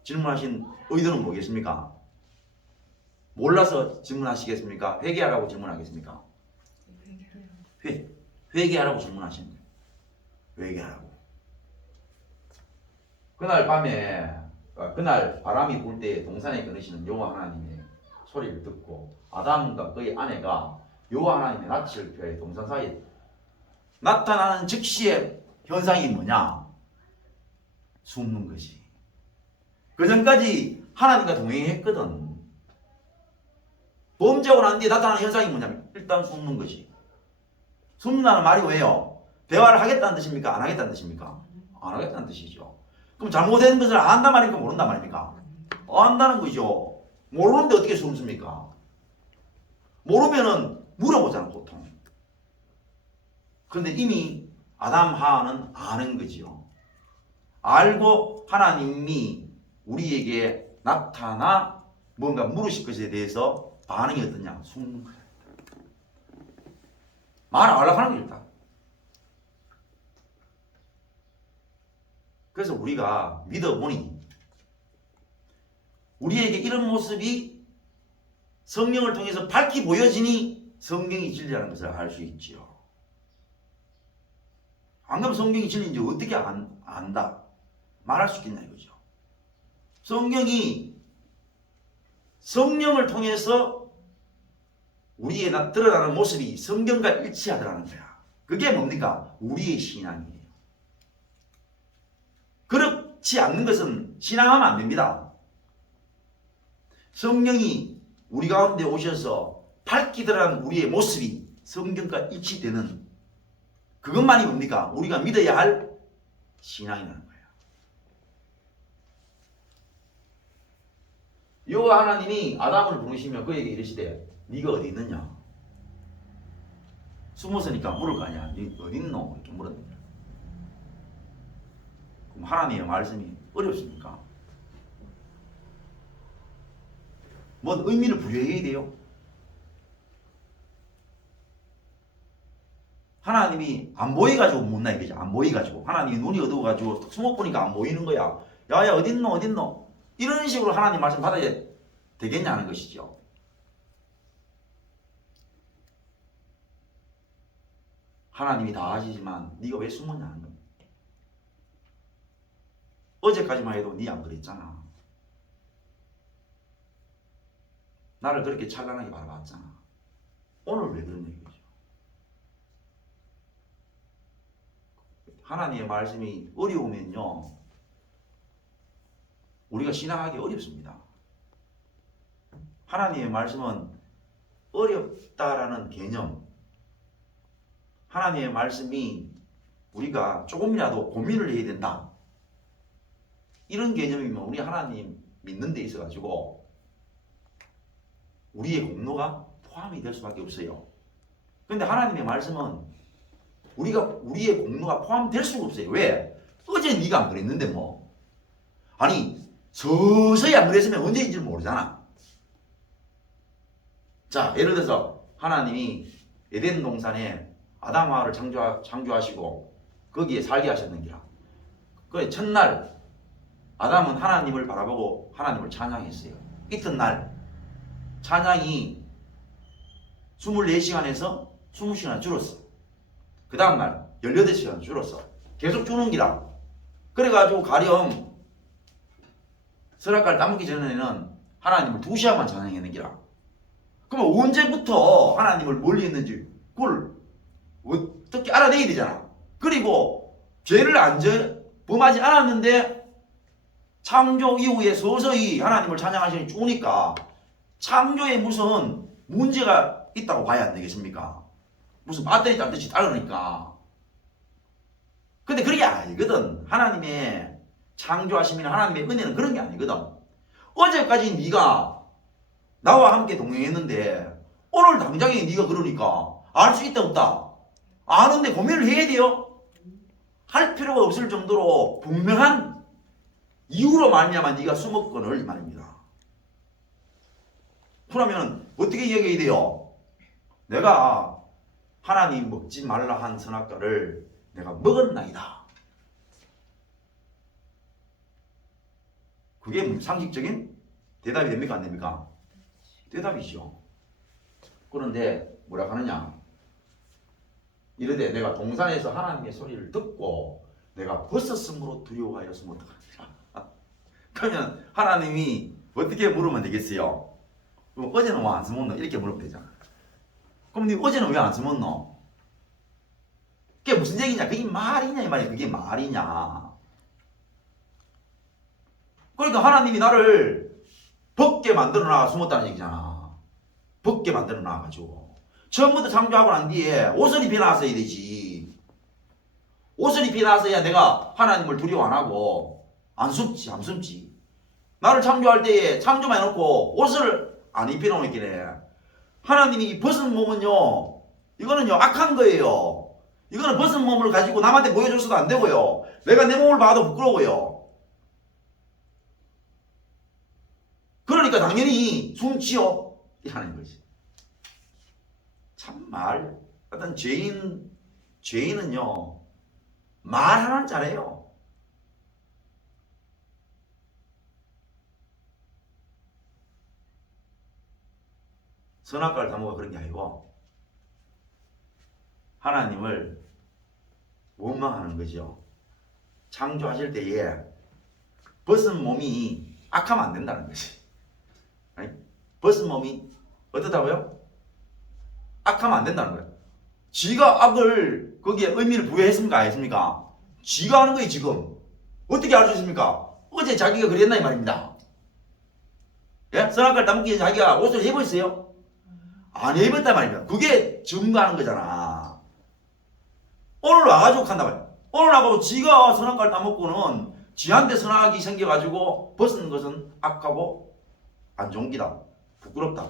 질문하신 의도는 뭐겠습니까? 몰라서 질문하시겠습니까? 회개하라고 질문하겠습니까? 회개하라고 질문하신 거예요. 회개하라고. 그날 밤에 그날 바람이 불 때 동산에 거느시는 여호와 하나님의 소리를 듣고 아담과 그의 아내가 여호와 하나님의 낯을 피하여 동산 사이에 나타나는 즉시의 현상이 뭐냐? 숨는 것이. 그 전까지 하나님과 동행했거든. 범죄하고 난 뒤에 나타나는 현상이 뭐냐면 일단 숨는 것이. 숨는다는 말이 왜요? 대화를 하겠다는 뜻입니까? 안 하겠다는 뜻입니까? 안 하겠다는 뜻이죠. 그럼 잘못된 것을 안단 말입니까? 모른단 말입니까? 안다는 거죠. 모르는데 어떻게 숨습니까? 모르면은 물어보잖아, 보통. 그런데 이미 아담 하와는 아는 거지요. 알고 하나님이 우리에게 나타나 뭔가 물으실 것에 대해서 반응이 어떠냐? 숨는 거야. 말 안 하려고 하는 게 일단. 그래서 우리가 믿어보니 우리에게 이런 모습이 성령을 통해서 밝히 보여지니 성경이 진리라는 것을 알 수 있지요. 안 그러면 성경이 진리인지 어떻게 안다? 말할 수 있겠냐 이거죠. 성경이 성령을 통해서 우리의 드러나는 모습이 성경과 일치하더라는 거야. 그게 뭡니까? 우리의 신앙이에요. 그렇지 않는 것은 신앙하면 안 됩니다. 성령이 우리 가운데 오셔서 밝히 드러나는 우리의 모습이 성경과 일치되는 그것만이 뭡니까? 우리가 믿어야 할 신앙이라는 거예요. 여호와 하나님이 아담을 부르시며 그에게 이르시되 네가 어디 있느냐? 숨었으니까 물을 거 아니야. 네 어디 있노? 이렇게 물었는데. 그럼 하나님의 말씀이 어렵습니까? 뭔 의미를 부여해야 돼요? 하나님이 안 보여가지고 묻나 이거죠. 안 보여가지고. 하나님이 눈이 어두워가지고 숨어보니까 안 보이는 거야. 야야 어딨노 어딨노? 이런 식으로 하나님 말씀 받아야 되겠냐는 것이죠. 하나님이 다 아시지만 네가 왜 숨었냐는 거야. 어제까지만 해도 네 안 그랬잖아. 나를 그렇게 찬란하게 바라봤잖아. 오늘 왜 그러냐 이거죠. 하나님의 말씀이 어려우면요 우리가 신앙하기 어렵습니다. 하나님의 말씀은 어렵다라는 개념, 하나님의 말씀이 우리가 조금이라도 고민을 해야 된다 이런 개념이면 우리 하나님 믿는 데 있어가지고 우리의 공로가 포함이 될 수밖에 없어요. 그런데 하나님의 말씀은 우리의 공로가 포함될 수가 없어요. 왜? 어제 네가 안 그랬는데 뭐. 아니 서서히 안 그랬으면 언제인지 모르잖아. 자 예를 들어서 하나님이 에덴 동산에 아담 하와를 창조하시고 거기에 살게 하셨는기라. 그 첫날 아담은 하나님을 바라보고 하나님을 찬양했어요. 이튿날 찬양이 24시간에서 20시간 줄었어. 그 다음날 18시간 줄었어. 계속 주는 기라. 그래가지고 가령 선악과를 따먹기 전에는 하나님을 2시간만 찬양했는 기라. 그러면 언제부터 하나님을 멀리 했는지 그걸 어떻게 알아내야 되잖아. 그리고 죄를 범하지 않았는데 창조 이후에 서서히 하나님을 찬양하시니 좋으니까 창조에 무슨 문제가 있다고 봐야 안 되겠습니까? 무슨 배터리 딴 뜻이 다르니까. 근데 그런 게 아니거든. 하나님의 창조하심이나 하나님의 은혜는 그런 게 아니거든. 어제까지 네가 나와 함께 동행했는데 오늘 당장에 네가 그러니까 알 수 있다 없다? 아는데 고민을 해야 돼요? 할 필요가 없을 정도로 분명한 이유로 말미암아 네가 숨었거늘 이 말입니다. 그러면 어떻게 이야기해야 돼요? 내가 하나님 먹지 말라 한 선악과를 내가 먹었나이다. 그게 상식적인 대답이 됩니까? 안 됩니까? 대답이죠. 그런데 뭐라 하느냐? 이르되 내가 동산에서 하나님의 소리를 듣고 내가 벗었으므로 두려워하였으면 어떡하느냐? 그러면 하나님이 어떻게 물으면 되겠어요? 그럼 어제는 왜 안 숨었노? 이렇게 물으면 되잖아. 그럼 네 어제는 왜 안 숨었노? 그게 무슨 얘기냐? 그게 말이냐 이 말이야. 그게 말이냐? 그러니까 하나님이 나를 벗게 만들어놔 숨었다는 얘기잖아. 벗게 만들어놔가지고 처음부터 창조하고 난 뒤에 옷을 입혀놨어야 되지. 옷을 입혀놨어야 내가 하나님을 두려워 안 하고 안 숨지. 나를 창조할 때에 창조만 해놓고 옷을 안 입혀놓으니까 하나님이 벗은 몸은요, 이거는요 악한 거예요. 이거는 벗은 몸을 가지고 남한테 보여줘서도 안 되고요. 내가 내 몸을 봐도 부끄러워요. 그러니까 당연히 숨지요. 이라는 거지. 참말 어떤 죄인은요 말하는 잘해요. 선악과를 따먹어 그런 게 아니고 하나님을 원망하는 거죠. 창조하실 때에 벗은 몸이 악하면 안 된다는 거지. 벗은 몸이 어떻다고요? 악하면 안 된다는 거예요. 지가 악을 거기에 의미를 부여했습니까? 안 했습니까? 지가 하는 거예요 지금. 어떻게 알 수 있습니까? 어제 자기가 그랬나 이 말입니다. 예? 선악과를 따먹기 전에 자기가 옷을 입었어요? 안 입었단 말입니다. 그게 증거하는 거잖아. 오늘 와가지고 한단 말이야. 오늘 와가지고 지가 선악과를 따먹고는 지한테 선악이 생겨가지고 벗은 것은 악하고 안 좋은 기다. 부끄럽다.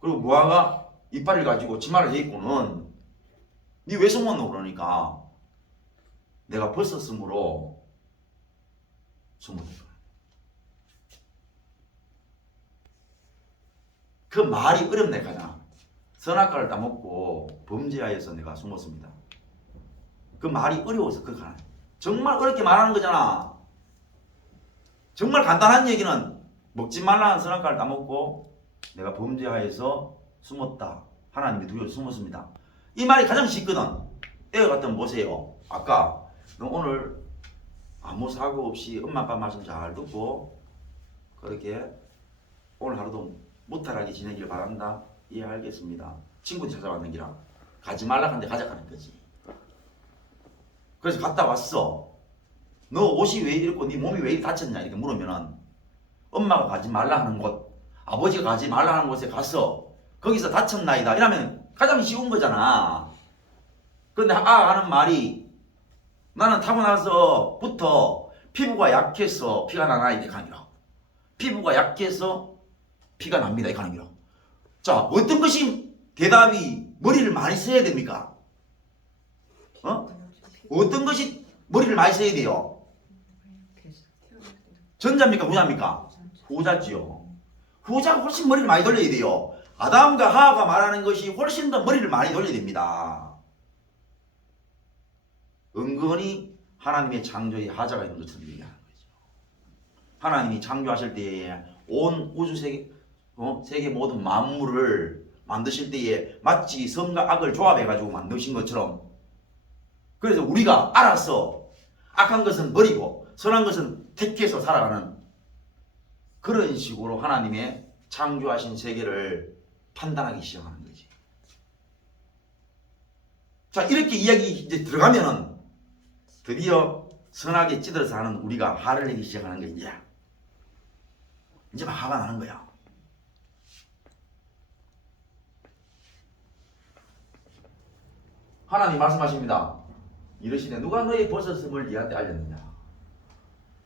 그리고 무화가 이빨을 가지고 치마를 해입고는 니 왜 숨었노? 그러니까 내가 벗었으므로 숨었다. 그 말이 어렵네 가잖아. 선악과를 따먹고 범죄하여서 내가 숨었습니다. 그 말이 어려워서 그거 하나. 정말 어렵게 말하는 거잖아. 정말 간단한 얘기는 먹지 말라는 선악과를 따먹고 내가 범죄하여서 숨었다. 하나님이 두려워서 숨었습니다. 이 말이 가장 쉽거든. 때와 같으면 보세요. 아까 너 오늘 아무 사고 없이 엄마 아빠 말씀 잘 듣고 그렇게 오늘 하루도 무탈하게 지내길 바란다. 예, 알겠습니다. 친구들이 찾아왔는 기라 가지 말라 하는데 가져가는 거지. 그래서 갔다 왔어. 너 옷이 왜 이렇고 네 몸이 왜 이렇게 다쳤냐 이렇게 물으면은 엄마가 가지 말라 하는 곳, 아버지가 가지 말라 하는 곳에 가서 거기서 다쳤나이다 이러면 가장 쉬운 거잖아. 그런데 하는 말이 나는 타고나서부터 피부가 약해서 피가 나나 이렇게 하는 거라. 피부가 약해서 피가 납니다 이렇게 하는 거라. 자, 어떤 것이 대답이 머리를 많이 써야 됩니까? 어떤 것이 머리를 많이 써야 돼요? 전자입니까? 후자입니까? 후자지요. 후자가 훨씬 머리를 많이 돌려야 돼요. 아담과 하와가 말하는 것이 훨씬 더 머리를 많이 돌려야 됩니다. 은근히 하나님의 창조에 하자가 있는 것처럼 얘기하는 거죠. 하나님이 창조하실 때에 온 우주세계 세계 모든 만물을 만드실 때에 마치 선과 악을 조합해가지고 만드신 것처럼 그래서 우리가 알아서 악한 것은 버리고 선한 것은 택해서 살아가는 그런 식으로 하나님의 창조하신 세계를 판단하기 시작하는 거지. 자, 이렇게 이야기 이제 들어가면은 드디어 선하게 찌들어서 하는 우리가 화를 내기 시작하는 거야. 이제 막 화가 나는 거야. 하나님 말씀하십니다. 이러시네. 누가 너의 버섯음을 니한테 알렸느냐?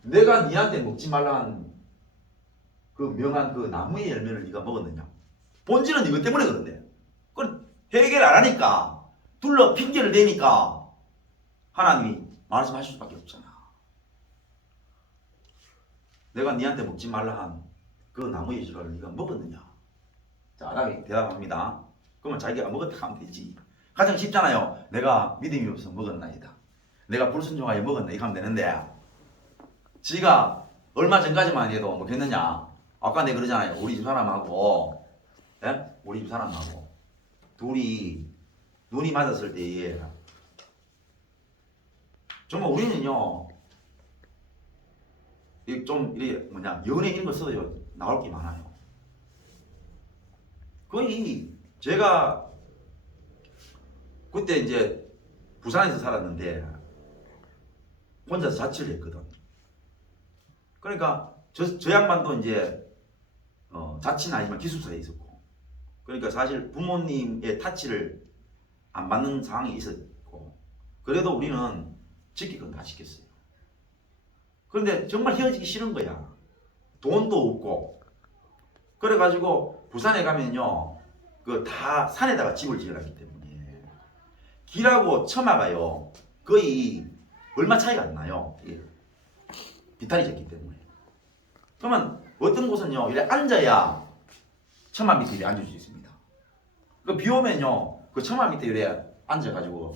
내가 니한테 먹지 말라 한 그 명한 그 나무의 열매를 네가 먹었느냐? 본질은 이것 때문에 그런데. 그걸 해결 안 하니까 둘러 핑계를 대니까 하나님이 말씀하실 수밖에 없잖아. 내가 니한테 먹지 말라 한 그 나무의 열매를 네가 먹었느냐? 자, 아담이 대답합니다. 그러면 자기가 먹었다 하면 되지. 가장 쉽잖아요. 내가 믿음이 없어 먹었나이다. 내가 불순종하여 먹었나 이렇게 하면 되는데 지가 얼마 전까지만 해도 먹겠느냐? 아까 내가 그러잖아요. 우리 집 사람하고 우리 집 사람하고 둘이 눈이 맞았을 때에 정말 우리는요 좀 이게 연애 이런 거 써도 나올 게 많아요. 거의 제가 그때 이제 부산에서 살았는데 혼자서 자취를 했거든. 그러니까 저 양반도 이제 자취는 아니지만 기숙사에 있었고, 그러니까 사실 부모님의 타치를 안 받는 상황이 있었고, 그래도 우리는 지킬 건 다 지켰어요. 그런데 정말 헤어지기 싫은 거야. 돈도 없고. 그래가지고 부산에 가면요 그 다 산에다가 집을 지어놨기 때문에 길하고 처마가요 거의 얼마 차이가 안 나요. 비탈이 졌기 때문에. 그러면 어떤 곳은요 이래 앉아야 처마 밑에 이래 앉을 수 있습니다. 그 비 오면요 그 처마 밑에 이래 앉아가지고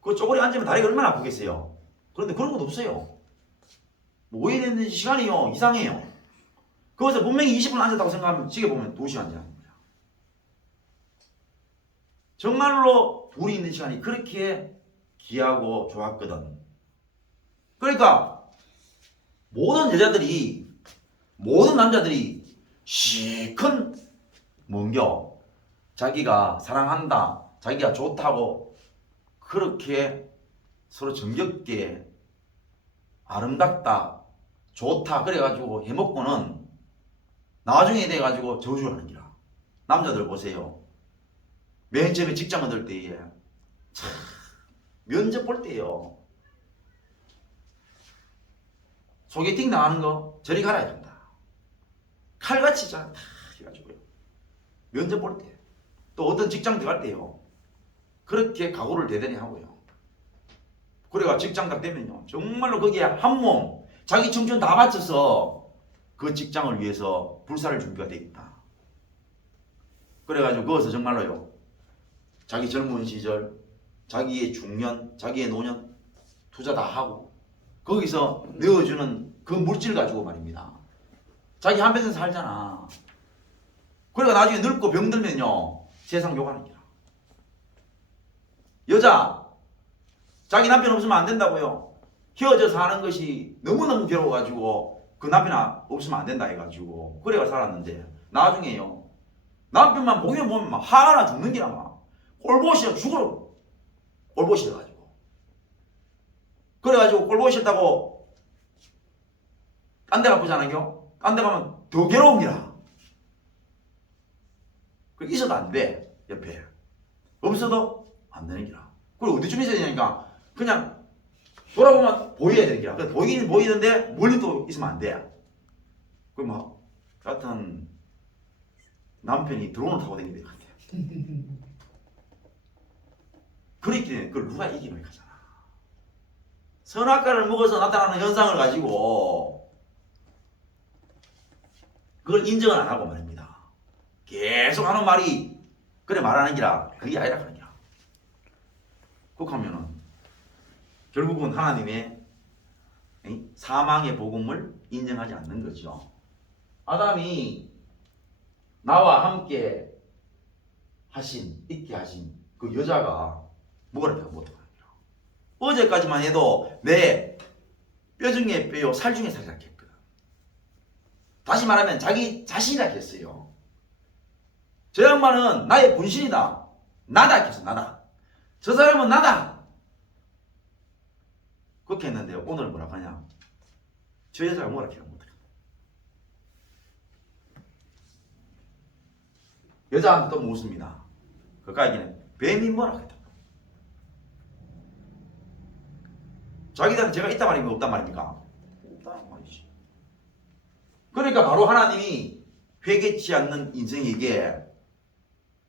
그 쪼그리 앉으면 다리가 얼마나 아프겠어요. 그런데 그런 것도 없어요. 뭐 왜 이랬는지 시간이요 이상해요. 거기서 분명히 20분 앉았다고 생각하면 시계 보면 2시간 앉는 거야. 정말로 둘이 있는 시간이 그렇게 귀하고 좋았거든. 그러니까 모든 여자들이 모든 남자들이 시큰 뭔겨 자기가 사랑한다 자기가 좋다고 그렇게 서로 정겹게 아름답다 좋다 그래가지고 해먹고는 나중에 돼가지고 저주하는 기라. 남자들 보세요. 맨 처음에 직장 얻을 때에 참 면접 볼 때요 소개팅 당하는 거 저리 가라 한다. 칼같이 다 해가지고요. 면접 볼 때 또 어떤 직장 들어갈 때요 그렇게 각오를 대단히 하고요. 그래가 직장 딱 되면요 정말로 거기에 한몸 자기 청춘 다 바쳐서 그 직장을 위해서 불사를 준비가 되겠다. 그래가지고 거기서 정말로요 자기 젊은 시절 자기의 중년 자기의 노년 투자 다 하고 거기서 넣어주는 그 물질 가지고 말입니다. 자기 한 평생 살잖아. 그러니까 나중에 늙고 병들면요 세상 욕하는 거야. 여자 자기 남편 없으면 안 된다고요. 헤어져서 하는 것이 너무너무 괴로워가지고 그 남편 없으면 안 된다 해가지고 그래가 살았는데 나중에요 남편만 보기만 보면 막 화나 죽는 기라 막 꼴보기 죽으러 꼴보기 싫어가지고 그래가지고 꼴보기 싫다고 딴 데 가보잖아요. 딴 데 가면 더 괴로운 기라. 그 있어도 안 돼. 옆에 없어도 안 되는 기라. 그리고 어디쯤 있어야 되냐니까 그냥 돌아보면 보여야 되는 기라. 보이긴 보이는데 멀리 또 있으면 안 돼. 그럼 막 같은 남편이 드론을 타고 다니는 것 같아요. 그랬기에 그걸 누가 이기는 거잖아. 선악과를 먹어서 나타나는 현상을 가지고 그걸 인정을 안 하고 말입니다. 계속 하는 말이 그래 말하는 기라 그게 아니라 하는 기라. 그렇게 하면은 결국은 하나님의 사망의 복음을 인정하지 않는 거죠. 아담이 나와 함께 있게 하신 그 여자가 뭐가 이렇게 못하는 거야. 어제까지만 해도 내 뼈 중에 뼈요, 살 중에 살이라 했거든. 다시 말하면 자기 자신이라 했어요. 저 양반은 나의 분신이다. 나다 했어, 나다. 저 사람은 나다. 그렇게 했는데요. 오늘 뭐라고 하냐. 저 여자가 뭐라 해요. 여자한테 또 묻습니다. 그까기는 뱀이 뭐라 했다. 자기들은 제가 있단 말입니까? 없단 말입니까? 없단 말이지. 그러니까 바로 하나님이 회개치 않는 인생에게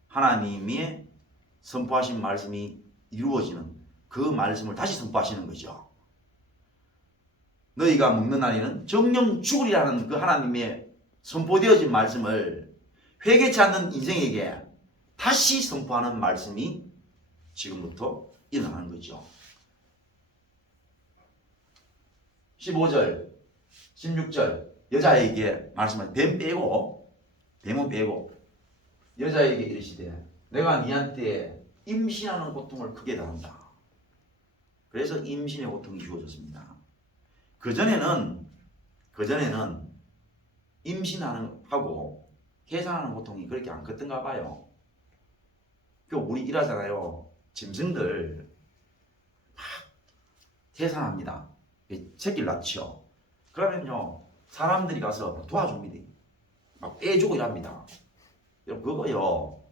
하나님이 선포하신 말씀이 이루어지는 그 말씀을 다시 선포하시는 거죠. 너희가 먹는 날에는 정령 죽으리라는 그 하나님의 선포되어진 말씀을 회개치 않는 인생에게 다시 선포하는 말씀이 지금부터 일어나는 거죠. 15절, 16절 여자에게 말씀하신 뱀은 빼고 여자에게 이르시되 내가 네한테 임신하는 고통을 크게 당한다. 그래서 임신의 고통이 주어졌습니다. 그전에는 임신하는 하고 해산하는 고통이 그렇게 안 컸던가 봐요. 우리 일하잖아요. 짐승들 막 해산합니다. 새끼를 낳죠. 그러면요 사람들이 가서 도와줍니다. 막 빼주고 일합니다. 그거요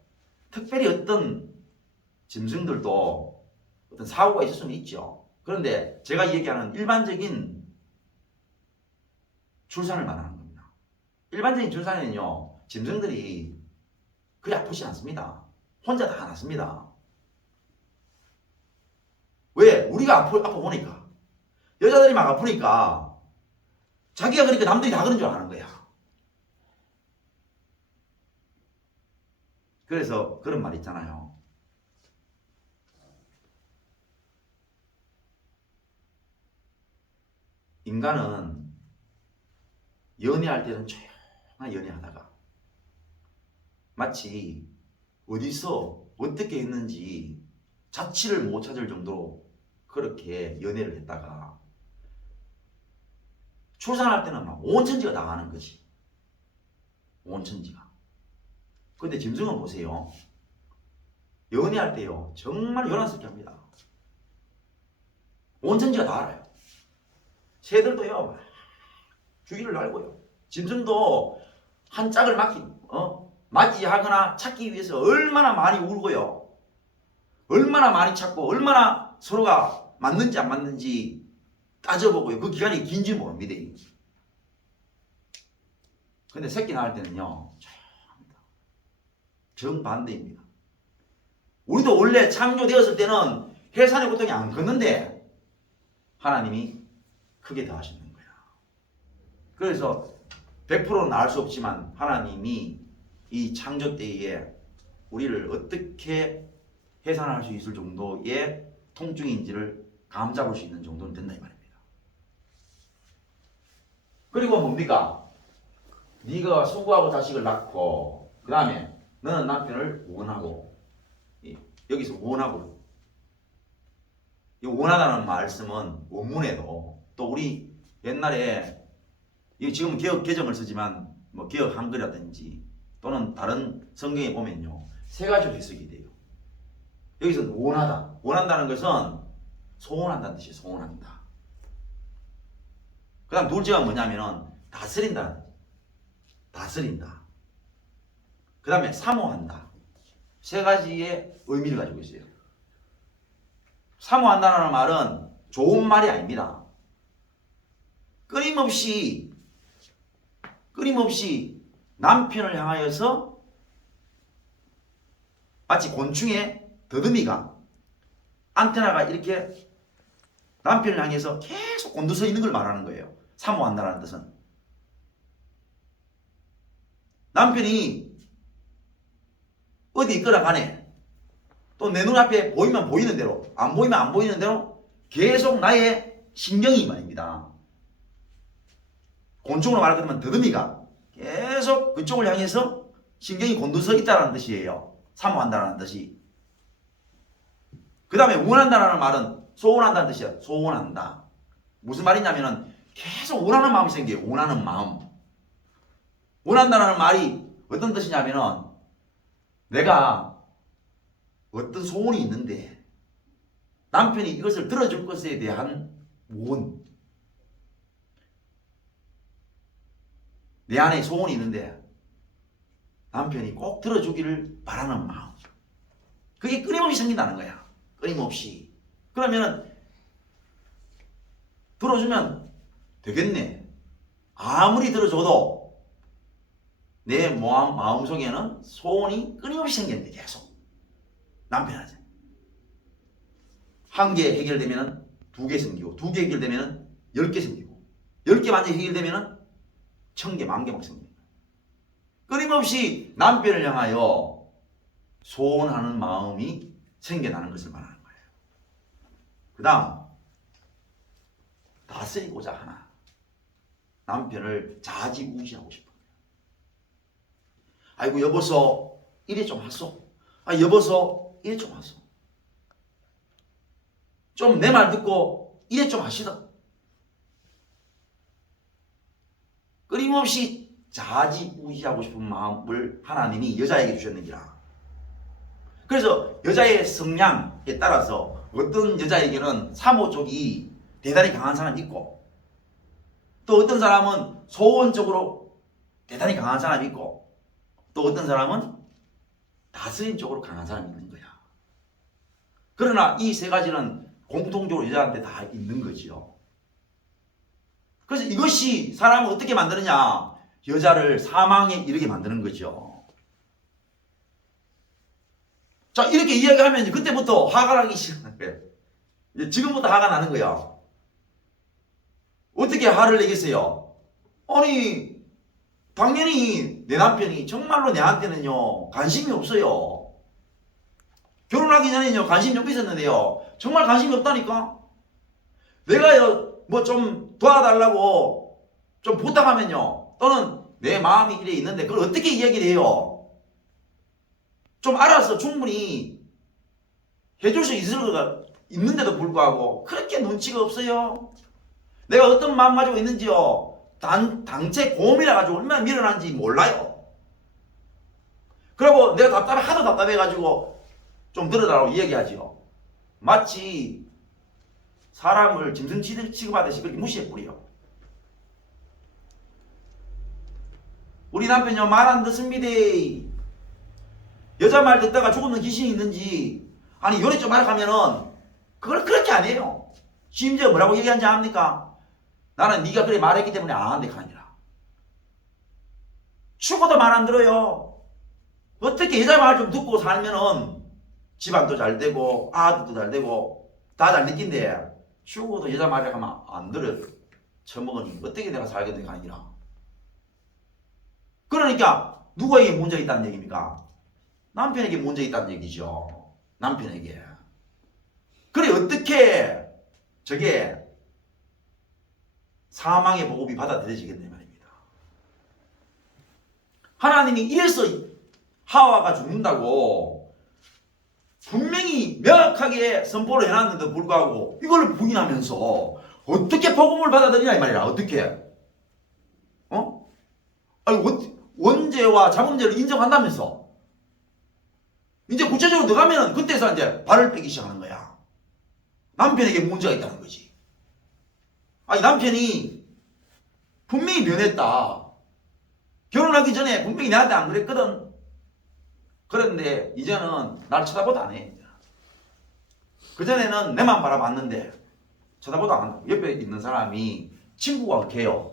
특별히 어떤 짐승들도 어떤 사고가 있을 수는 있죠. 그런데 제가 얘기하는 일반적인 출산을 말하는 겁니다. 일반적인 출산에는요 짐승들이 그리 아프지 않습니다. 혼자 다 낳습니다. 왜? 우리가 아파 보니까 여자들이 막 아프니까 자기가 그러니까 남들이 다 그런 줄 아는 거야. 그래서 그런 말 있잖아요. 인간은 연애할 때는 조용한 연애하다가 마치 어디서 어떻게 했는지 자취를 못 찾을 정도로 그렇게 연애를 했다가 출산할 때는 막 온천지가 나가는 거지. 온천지가. 근데 짐승은 보세요. 연애할 때요 정말 요란스럽게 합니다. 온천지가 다 알아요. 새들도요 주의를 날고요. 짐승도 한 짝을 맞이하거나 찾기 위해서 얼마나 많이 울고요. 얼마나 많이 찾고 얼마나 서로가 맞는지 안 맞는지 따져보고요. 그 기간이 긴지 모릅니다. 근데 새끼 낳을 때는요 조용합니다. 정반대입니다. 우리도 원래 창조되었을 때는 해산의 고통이 안 컸는데 하나님이 크게 더하시는 거야. 그래서 100%는 알 수 없지만 하나님이 이 창조 때에 우리를 어떻게 해산할 수 있을 정도의 통증인지를 감잡을 수 있는 정도는 된다 이 말입니다. 그리고 뭡니까? 네가 수고하고 자식을 낳고 그 다음에 너는 남편을 원하고 여기서 원하고 이 원하다는 말씀은 원문에도 또 우리 옛날에 지금 개혁 개정을 쓰지만 뭐 개혁 한글이라든지 또는 다른 성경에 보면요 3가지로 해석이 돼요. 여기서 원하다. 원한다는 것은 소원한다는 뜻이에요. 소원한다. 그 다음 둘째가 뭐냐면은 다스린다. 그 다음에 사모한다. 3가지의 의미를 가지고 있어요. 사모한다는 말은 좋은 말이 아닙니다. 끊임없이 남편을 향하여서 마치 곤충의 더듬이가 안테나가 이렇게 남편을 향해서 계속 곤두서 있는 걸 말하는 거예요. 사모한다는 뜻은 남편이 어디 있거나 간에 또 내 눈앞에 보이면 보이는 대로 안 보이면 안 보이는 대로 계속 나의 신경이 말입니다. 곤충으로 말하면 더듬이가 계속 그쪽을 향해서 신경이 곤두서 있다는 뜻이에요. 사모한다는 뜻이. 그 다음에 원한다는 말은 소원한다는 뜻이야. 소원한다. 무슨 말이냐면은 계속 원하는 마음이 생겨요. 원하는 마음. 원한다는 말이 어떤 뜻이냐면은 내가 어떤 소원이 있는데 남편이 이것을 들어줄 것에 대한 원. 내 안에 소원이 있는데 남편이 꼭 들어주기를 바라는 마음. 그게 끊임없이 생긴다는 거야. 끊임없이. 그러면은 들어주면 되겠네. 아무리 들어줘도 내 마음속에는 소원이 끊임없이 생겼는데 계속. 남편한테. 한 개 해결되면은 두 개 생기고, 두 개 해결되면은 10개 생기고, 10개 완전히 해결되면은 1000개, 10,000개 막 생깁니다. 끊임없이 남편을 향하여 소원하는 마음이 생겨나는 것을 말하는 거예요. 그 다음, 다스리고자 하나. 남편을 좌지우지하고 싶은 거예요. 아이고, 여보서, 이래 좀 하소. 아, 여보서, 이래 좀 하소. 좀 내 말 듣고, 이래 좀 하시다. 끊임없이 좌지우지하고 싶은 마음을 하나님이 여자에게 주셨느니라. 그래서 여자의 성향에 따라서 어떤 여자에게는 사모 쪽이 대단히 강한 사람이 있고, 또 어떤 사람은 소원적으로 대단히 강한 사람이 있고, 또 어떤 사람은 다스림 쪽으로 강한 사람이 있는 거야. 그러나 이 세 가지는 공통적으로 여자한테 다 있는 거지요. 그래서 이것이 사람을 어떻게 만드느냐? 여자를 사망에 이르게 만드는 거죠. 자, 이렇게 이야기하면 그때부터 화가 나기 시작하는 거예요. 이제 지금부터 화가 나는 거야. 어떻게 화를 내겠어요? 아니, 당연히 내 남편이 정말로 내한테는요, 관심이 없어요. 결혼하기 전에는요, 관심이 좀 있었는데요, 정말 관심이 없다니까? 내가요, 뭐 좀 도와달라고 좀 부탁하면요, 또는 내 마음이 이래 있는데 그걸 어떻게 이야기를 해요? 좀 알아서 충분히 해줄 수 있는데도 불구하고 그렇게 눈치가 없어요. 내가 어떤 마음 가지고 있는지요, 당체 곰이라 가지고 얼마나 밀어난지 몰라요. 그리고 내가 하도 답답해가지고 좀 들어달라고 이야기하지요. 마치 사람을 짐승 취급하듯이 그렇게 무시해버려요. 우리 남편요, 말 안 듣습니다. 여자 말 듣다가 죽었는 귀신이 있는지, 아니 요리 좀 하러 가면은 그걸 그렇게 안 해요. 심지어 뭐라고 얘기하는지 압니까? 나는 네가 그래 말했기 때문에 안 한대 아니라. 죽어도 말 안 들어요. 어떻게 여자 말 좀 듣고 살면은 집안도 잘 되고 아들도 잘 되고 다 잘 느낀대. 죽어도 여자 말을 하면 안 들어요. 처먹으니 어떻게 내가 살겠는가 아니라. 그러니까 누구에게 문제 있다는 얘기입니까? 남편에게 문제 있다는 얘기죠. 남편에게. 그래 어떻게 저게 사망의 보급이 받아들여지겠네 말입니다. 하나님이 이래서 하와가 죽는다고 분명히 명확하게 선포를 해놨는데도 불구하고 이걸 부인하면서 어떻게 복음을 받아들이냐 이 말이야. 어떻게? 아니 원죄와 자범죄를 인정한다면서 이제 구체적으로 들어가면은 그때서 이제 발을 빼기 시작하는 거야. 남편에게 문제가 있다는 거지. 아니 남편이 분명히 변했다. 결혼하기 전에 분명히 나한테 안 그랬거든. 그런데 이제는 날 쳐다보도 안 해. 그전에는 내만 바라봤는데 쳐다보도 안 한다. 옆에 있는 사람이 친구가 어떻게 해요?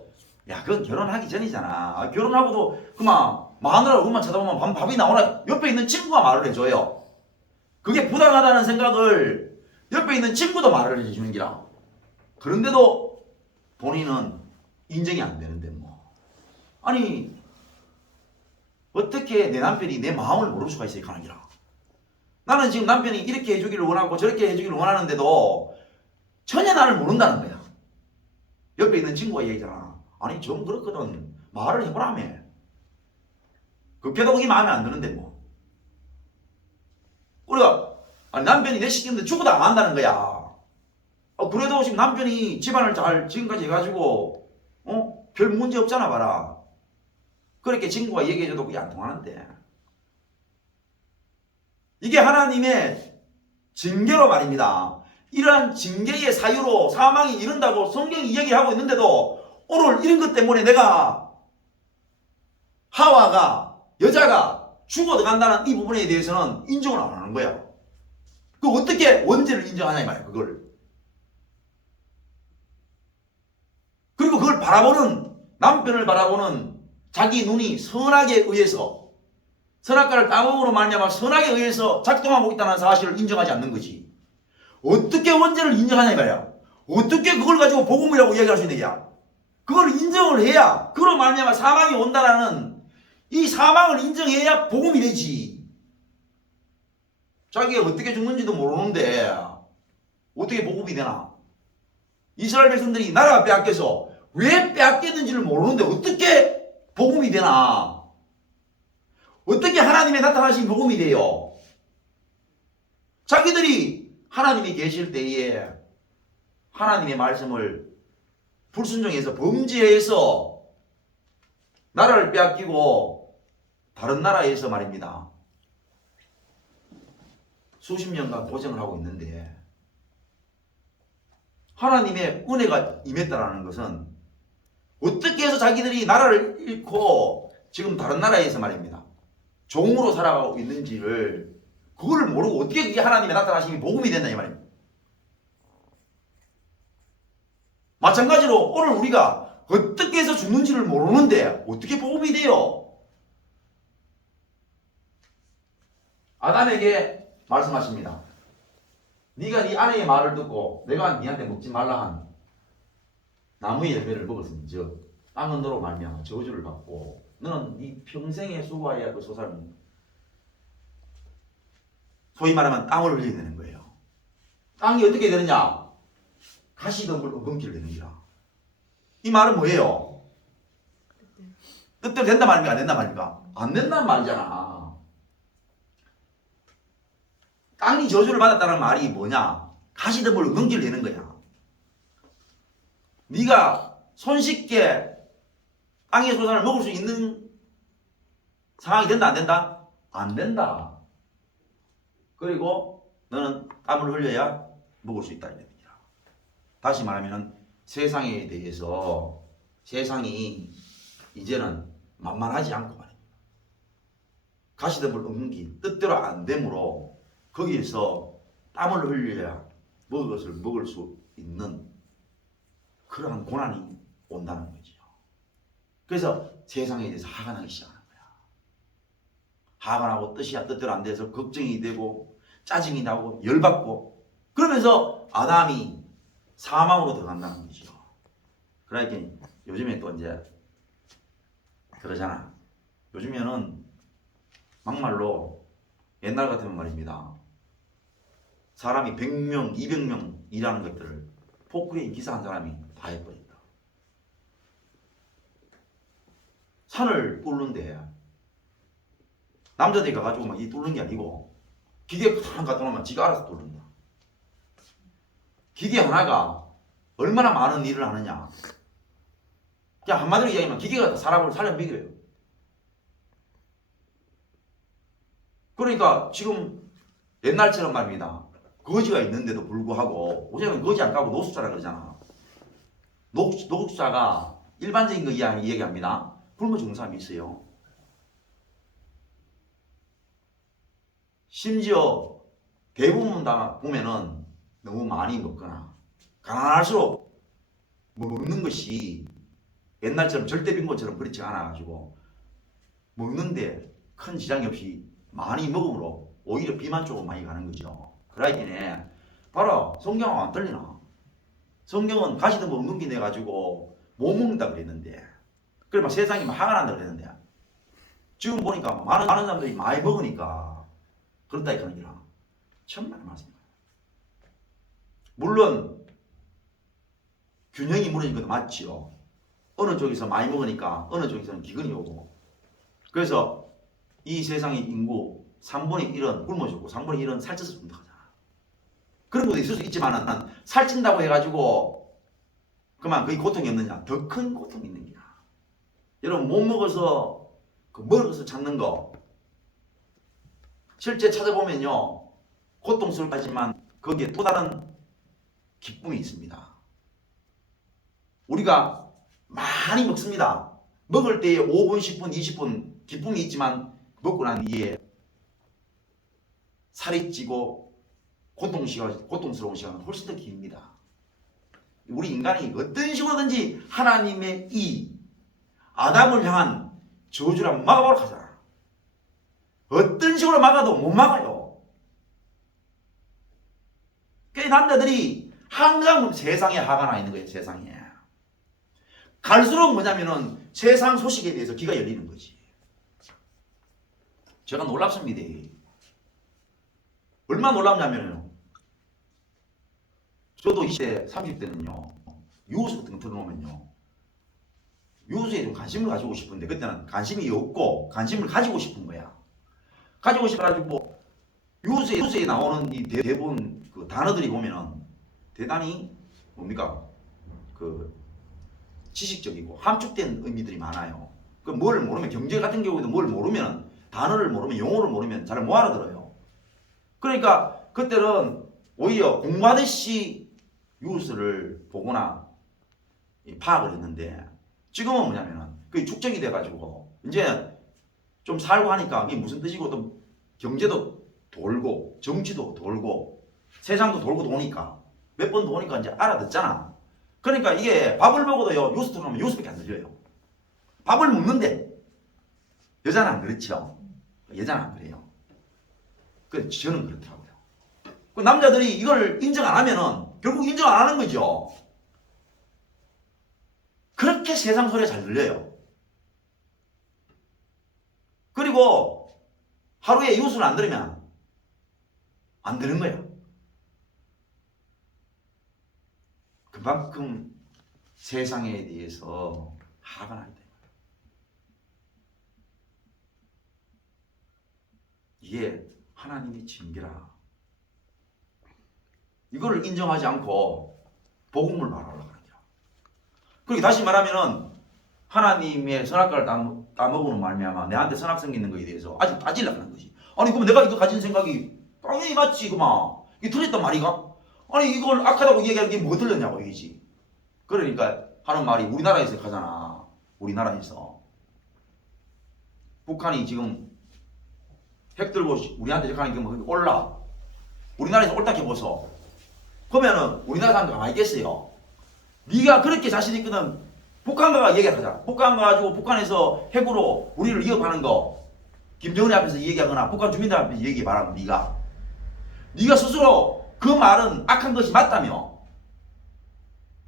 야, 그건 결혼하기 전이잖아. 결혼하고도 그만 마누라를 그만 쳐다보면 밥이 나오나. 옆에 있는 친구가 말을 해줘요. 그게 부당하다는 생각을 옆에 있는 친구도 말을 해주는 기라. 그런데도 본인은 인정이 안 되는데 뭐. 아니 어떻게 내 남편이 내 마음을 모를 수가 있어요, 가는기라. 나는 지금 남편이 이렇게 해주기를 원하고 저렇게 해주기를 원하는데도 전혀 나를 모른다는 거야. 옆에 있는 친구가 얘기하잖아. 아니 좀 그렇거든. 말을 해보라며. 급해도 그게 마음에 안 드는데 뭐. 우리가 아니, 남편이 내 시키는데 죽어도 안 한다는 거야. 그래도 지금 남편이 집안을 잘 지금까지 해가지고 별 문제 없잖아 봐라. 그렇게 친구가 얘기해줘도 그게 안 통하는데, 이게 하나님의 징계로 말입니다. 이러한 징계의 사유로 사망이 이른다고 성경이 이야기하고 있는데도 오늘 이런 것 때문에 내가 하와가, 여자가 죽어 들어간다는 이 부분에 대해서는 인정을 안 하는 거야. 그 어떻게 원죄를 인정하냐 이 말이야, 그걸. 그리고 그걸 바라보는, 남편을 바라보는 자기 눈이 선악에 의해서, 선악과를 따먹으로 말미암아 선악에 의해서 작동하고 있다는 사실을 인정하지 않는 거지. 어떻게 원죄를 인정하냐 이 말이야. 어떻게 그걸 가지고 복음이라고 이야기할 수 있는 거야. 그걸 인정을 해야, 그로 말미암아 사망이 온다라는 이 사망을 인정해야 복음이 되지. 자기가 어떻게 죽는지도 모르는데 어떻게 복음이 되나. 이스라엘 백성들이 나라가 빼앗겨서 왜 빼앗겼는지를 모르는데 어떻게 복음이 되나. 어떻게 하나님의 나타나신 복음이 돼요. 자기들이 하나님이 계실 때에 하나님의 말씀을 불순종해서 범죄해서 나라를 빼앗기고 다른 나라에서 말입니다, 수십 년간 고생을 하고 있는데 하나님의 은혜가 임했다라는 것은 어떻게 해서 자기들이 나라를 잃고 지금 다른 나라에서 말입니다 종으로 살아가고 있는지를, 그걸 모르고 어떻게 그게 하나님의 나타나심이 복음이 된다 이 말입니다. 마찬가지로 오늘 우리가 어떻게 해서 죽는지를 모르는데 어떻게 복음이 돼요? 아담에게 말씀하십니다. 네가 네 아내의 말을 듣고 내가 네한테 먹지 말라 한 나무의 열매를 먹었으니 즉 땅은 너로 말미암아 저주를 받고 너는 네 평생에 수고하여야 그 소산을, 소위 말하면 땅을 흘리게 되는 거예요. 땅이 어떻게 되느냐? 가시덤불 엉겅퀴를 되는 거야. 이 말은 뭐예요? 뜻대로 된단 말입니까? 안 된단 말입니까? 안 된단 말이잖아. 땅이 저주를 받았다는 말이 뭐냐? 가시덤불 엉겅퀴를 되는 거야. 네가 손쉽게 땅의 소산을 먹을 수 있는 상황이 된다 안 된다? 안 된다. 그리고 너는 땀을 흘려야 먹을 수 있다 이 얘기야. 다시 말하면 세상에 대해서 세상이 이제는 만만하지 않고 말입니다. 가시덤불 엉겅퀴 뜻대로 안 되므로 거기에서 땀을 흘려야 먹을 것을 먹을 수 있는 그러한 고난이 온다는 거죠. 그래서 세상에 대해서 화가 나기 시작하는 거야. 화가 나고 뜻대로 안 돼서 걱정이 되고 짜증이 나고 열받고, 그러면서 아담이 사망으로 들어간다는 거죠. 그러니까 요즘에 또 이제 그러잖아. 요즘에는 막말로 옛날 같으면 말입니다, 사람이 100명, 200명 일하는 것들을 포크레인 기사 한 사람이 다 해버린다. 산을 뚫는데 남자들이 가가지고 막 이 뚫는 게 아니고 기계 탁 갖다 놓으면 지가 알아서 뚫는다. 기계 하나가 얼마나 많은 일을 하느냐. 그냥 한마디로 이야기하면 기계가 사람을 살려 먹여요. 그러니까 지금 옛날처럼 말입니다, 거지가 있는데도 불구하고, 요즘은 거지 안 까고 노숙자라 그러잖아. 노숙자가 일반적인 거 이야기합니다. 굶어 죽는 사람이 있어요. 심지어 대부분 다 보면은 너무 많이 먹거나 가난할수록 먹는 것이 옛날처럼 절대 빈곤처럼 그렇지 않아가지고 먹는데 큰 지장이 없이 많이 먹음으로 오히려 비만 쪽으로 많이 가는 거죠. 그러니까 봐라, 성경은 안 틀리나? 성경은 가시덤불 엉겅퀴 내가지고 못 먹는다 그랬는데, 그래 막 세상이 막 화가 난다 그랬는데, 지금 보니까 많은 사람들이 많이 먹으니까 그렇다 이거는 기라. 정말 맞습니다. 물론 균형이 무너진 것도 맞지요. 어느 쪽에서 많이 먹으니까 어느 쪽에서는 기근이 오고, 그래서 이 세상의 인구 3분의 1은 굶어 죽고 3분의 1은 살쪄서 죽는다 하잖아. 그런 것도 있을 수 있지만 살찐다고 해가지고 그만 그게 고통이 없느냐? 더 큰 고통이 있는 거야. 여러분 못 먹어서 먹을 것을 찾는 거 실제 찾아보면요 고통스럽지만 거기에 또 다른 기쁨이 있습니다. 우리가 많이 먹습니다. 먹을 때에 5분, 10분, 20분 기쁨이 있지만 먹고 난 뒤에 살이 찌고 고통스러운 시간은 훨씬 더 깁니다. 우리 인간이 어떤 식으로든지 하나님의 이 아담을 향한 저주를 막아보려고 하잖아. 어떤 식으로 막아도 못 막아요. 그 남자들이 항상 세상에 화가 나 있는 거예요. 세상에. 갈수록 뭐냐면은 세상 소식에 대해서 귀가 열리는 거지. 제가 놀랍습니다. 얼마나 놀랍냐면요. 저도 20대, 30대는요. 유호수 같은 거 들어놓으면요. 유호수에 좀 관심을 가지고 싶은데 그때는 관심이 없고 관심을 가지고 싶은 거야. 가지고 싶어가지고 유호수에 나오는 이 대부분 그 단어들이 보면은 대단히 뭡니까? 그 지식적이고 함축된 의미들이 많아요. 그 뭘 모르면 경제 같은 경우에도 뭘 모르면 단어를 모르면 용어를 모르면 잘 못 알아들어요. 그러니까 그때는 오히려 공부하듯이 뉴스를 보거나 파악을 했는데 지금은 뭐냐면은 그게 축적이 돼가지고 이제 좀 살고 하니까 이게 무슨 뜻이고 또 경제도 돌고 정치도 돌고 세상도 돌고 도니까 몇 번 도니까 이제 알아듣잖아. 그러니까 이게 밥을 먹어도요 뉴스 틀어놓으면 뉴스밖에 안 들려요. 밥을 먹는데 여자는 안 그렇죠. 여자는 안 그래요. 그 저는 그렇더라고요. 그 남자들이 이걸 인정 안 하면은 결국 인정 안 하는 거죠. 그렇게 세상 소리가 잘 들려요. 그리고 하루에 뉴스를 안 들으면 안 되는 거예요. 그만큼 세상에 대해서 화가 나기 때문에. 이게 하나님의 징계라. 이거를 인정하지 않고 복음을 말하려고 하는 거야. 그리고 다시 말하면은 하나님의 선악과를 따먹으는 말미암아 내한테 선악 생기는 거에 대해서 아직 따지려고 하는 거지. 아니 그럼 내가 이거 가진 생각이 당연히 맞지 그만. 이게 틀렸단 말이가? 아니 이걸 악하다고 얘기하는 게 뭐 들렸냐고 이거지. 그러니까 하는 말이 우리나라에서 가잖아. 우리나라에서 북한이 지금 핵 들고 우리한테 적하는 게 뭐 올라. 우리나라에서 옳다 해보소. 그러면은 우리나라 사람들 가만히 있겠어요. 네가 그렇게 자신 있거든 북한과 얘기하자. 북한 가지고 북한에서 핵으로 우리를 위협하는 거 김정은이 앞에서 얘기하거나 북한 주민들 앞에서 얘기 말하면 네가 스스로 그 말은 악한 것이 맞다며.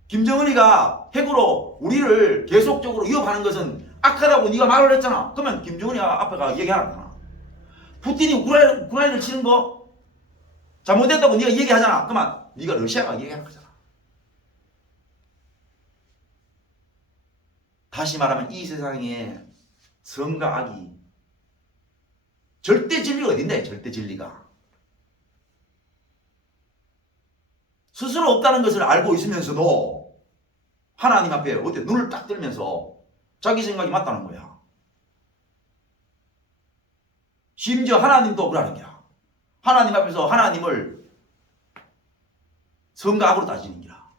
김정은이가 핵으로 우리를 계속적으로 위협하는 것은 악하다고 네가 말을 했잖아. 그러면 김정은이 앞에가 얘기하라. 푸틴이 우크라이나를 치는 거 잘못됐다고 네가 얘기하잖아. 그러면 네가 러시아가 얘기하는 거잖아. 다시 말하면 이 세상에 선과 악이 절대 진리가 어딘데? 절대 진리가 스스로 없다는 것을 알고 있으면서도 하나님 앞에 어때 눈을 딱 들면서 자기 생각이 맞다는 거야. 심지어 하나님도 그러는 거야. 하나님 앞에서 하나님을 선과 악으로 따지는 거야.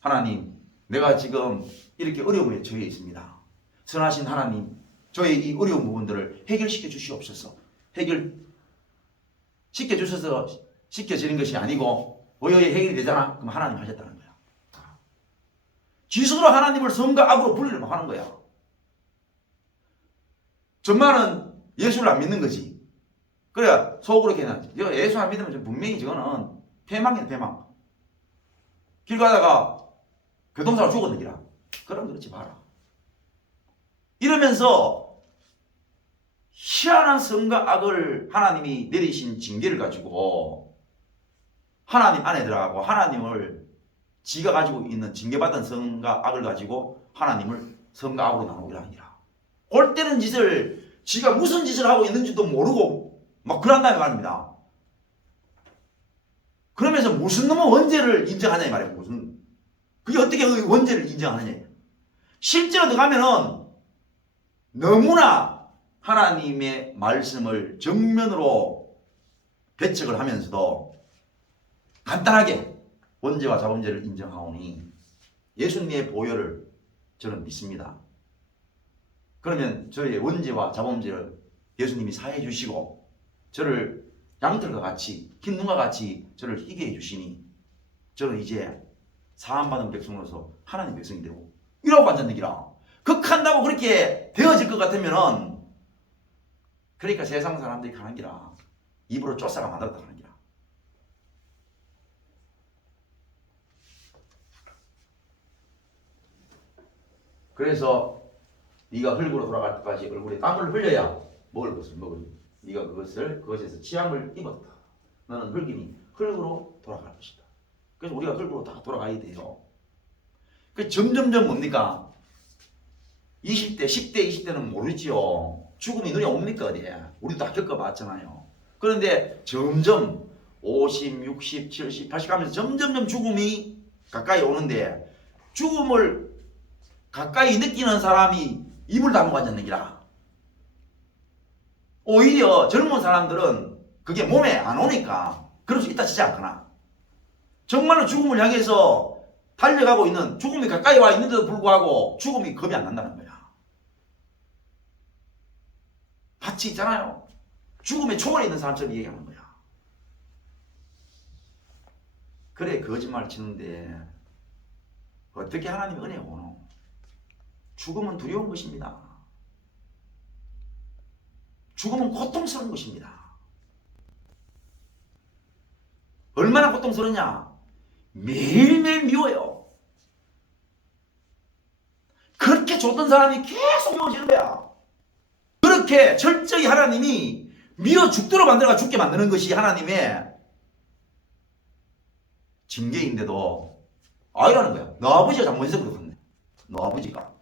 하나님, 내가 지금 이렇게 어려움에 처해 있습니다. 선하신 하나님, 저의 이 어려운 부분들을 해결시켜 주시옵소서. 해결시켜 주셔서 시켜지는 것이 아니고 의외에 해결이 되잖아. 그럼 하나님 하셨다는 거야. 지수로 하나님을 선과 악으로 분리를 하는 거야. 정말은 예수를 안 믿는 거지. 그래야 속으로 걔는 예수 안 믿으면 분명히 저거는 패망이야 패망. 길 가다가 교통사고 죽었는 기라. 그럼 그렇지 마라. 이러면서 희한한 선과 악을 하나님이 내리신 징계를 가지고 하나님 안에 들어가고 하나님을 지가 가지고 있는 징계받은 선과 악을 가지고 하나님을 선과 악으로 나누기로 하니라. 올 때는 짓을 지가 무슨 짓을 하고 있는지도 모르고 막 그런다는 말입니다. 그러면서 무슨 놈의 원죄를 인정하냐 이 말이에요. 무슨 그게 어떻게 그 원죄를 인정하느냐. 실제로 들어가면은 너무나 하나님의 말씀을 정면으로 배척을 하면서도 간단하게 원죄와 자범죄를 인정하오니 예수님의 보혈을 저는 믿습니다. 그러면 저의 원죄와 자범죄를 예수님이 사해 주시고 저를 양털과 같이 흰 눈과 같이 저를 희게 해 주시니 저는 이제 사함받은 백성으로서 하나님 백성이 되고 이라고 앉았느니라. 극한다고 그렇게 되어질 것 같으면은 그러니까 세상 사람들이 가는 기라 입으로 쫓아가 만들었다 하는 기라. 그래서 네가 흙으로 돌아갈 때까지 얼굴에 땀을 흘려야 먹을 것을 먹으니 네가 그것에서 취함을 입었다. 너는 흙이니 흙으로 돌아갈 것이다. 그래서 우리가 흙으로 다 돌아가야 돼요. 그 점점점 뭡니까? 20대, 10대, 20대는 모르지요. 죽음이 눈에 옵니까 어디에? 우리도 다 겪어봤잖아요. 그런데 점점 50, 60, 70, 80 가면서 점점점 죽음이 가까이 오는데 죽음을 가까이 느끼는 사람이 입을 다물고 앉았는 기라. 오히려 젊은 사람들은 그게 몸에 안 오니까 그럴 수 있다 치지 않거나 정말로 죽음을 향해서 달려가고 있는 죽음이 가까이 와 있는데도 불구하고 죽음이 겁이 안 난다는 거야. 같이 있잖아요. 죽음의 초월에 있는 사람처럼 얘기하는 거야. 그래 거짓말 치는데 어떻게 하나님의 은혜가 오노? 죽음은 두려운 것입니다. 죽음은 고통스러운 것입니다. 얼마나 고통스럽냐? 매일매일 미워요. 그렇게 줬던 사람이 계속 미워지는 거야. 그렇게 철저히 하나님이 미워 죽도록 만들어가 죽게 만드는 것이 하나님의 징계인데도 아니라는 거야. 너 아버지가 잘못해서 그렇네. 너 아버지가.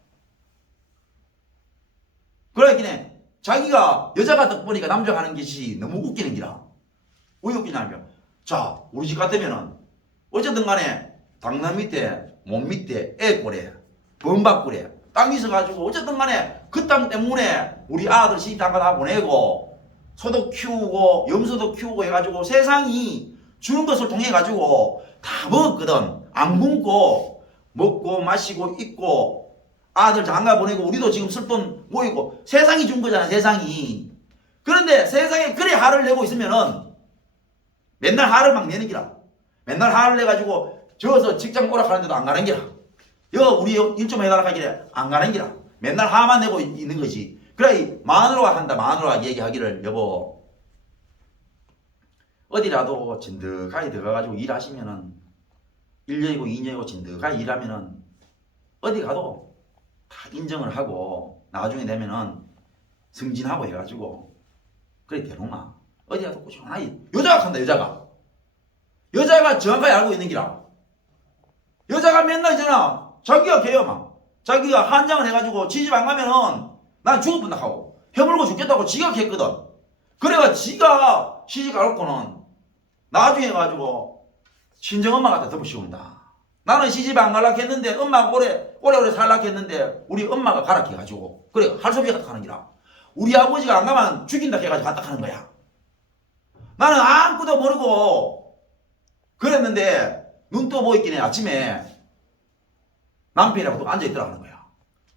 그러긴 해. 자기가 여자가 딱 보니까 남자가 하는 것이 너무 웃기는 기라. 왜 웃기냐면 자 우리 집 같으면은 어쨌든 간에 당나 밑에 몸 밑에 애 꼬래 범박 꼬래 땅 있어가지고 어쨌든 간에 그 땅 때문에 우리 아들 시집장가 다 보내고 소도 키우고 염소도 키우고 해가지고 세상이 주는 것을 통해 가지고 다 먹었거든. 안 굶고 먹고 마시고 입고 아들 장가 보내고 우리도 지금 쓸 돈 모이고 세상이 준 거잖아. 세상이. 그런데 세상에 그래 화를 내고 있으면은 맨날 화를 막 내는 기라. 맨날 화를 내가지고 저어서 직장 오락하는데도 안 가는 기라. 우리 일 좀 해달라 하길래 안 가는 기라. 맨날 화만 내고 있는 거지. 그래 마누라가 한다. 마누라가 얘기하기를 여보 어디라도 진득하게 들어가가지고 일하시면은 1년이고 2년이고 진득하게 일하면은 어디 가도 다 인정을 하고 나중에 되면은 승진하고 해가지고 그래 대롱아 어디 가도 꾸준하게 여자가 한다. 여자가 정확하게 알고 있는 기라. 여자가 맨날 있잖아 자기가 개요 막 자기가 한장을 해가지고 지집 안 가면은 난 죽을 뻔 하고 해물고 죽겠다고 지가 했거든. 그래가 지가 시집 가놓고는 나중에 해가지고 친정엄마 갖다 덮어 씌운다. 나는 시집 안 갈라 했는데 엄마가 오래 살라 했는데 우리 엄마가 가라 해가지고 그래 할 수 없이 갔다 가는 기라. 우리 아버지가 안 가면 죽인다 해가지고 갔다 가는 거야. 나는 아무것도 모르고 그랬는데 눈 떠 보이긴 해. 아침에 남편이라고 또 앉아있더라 하는 거야.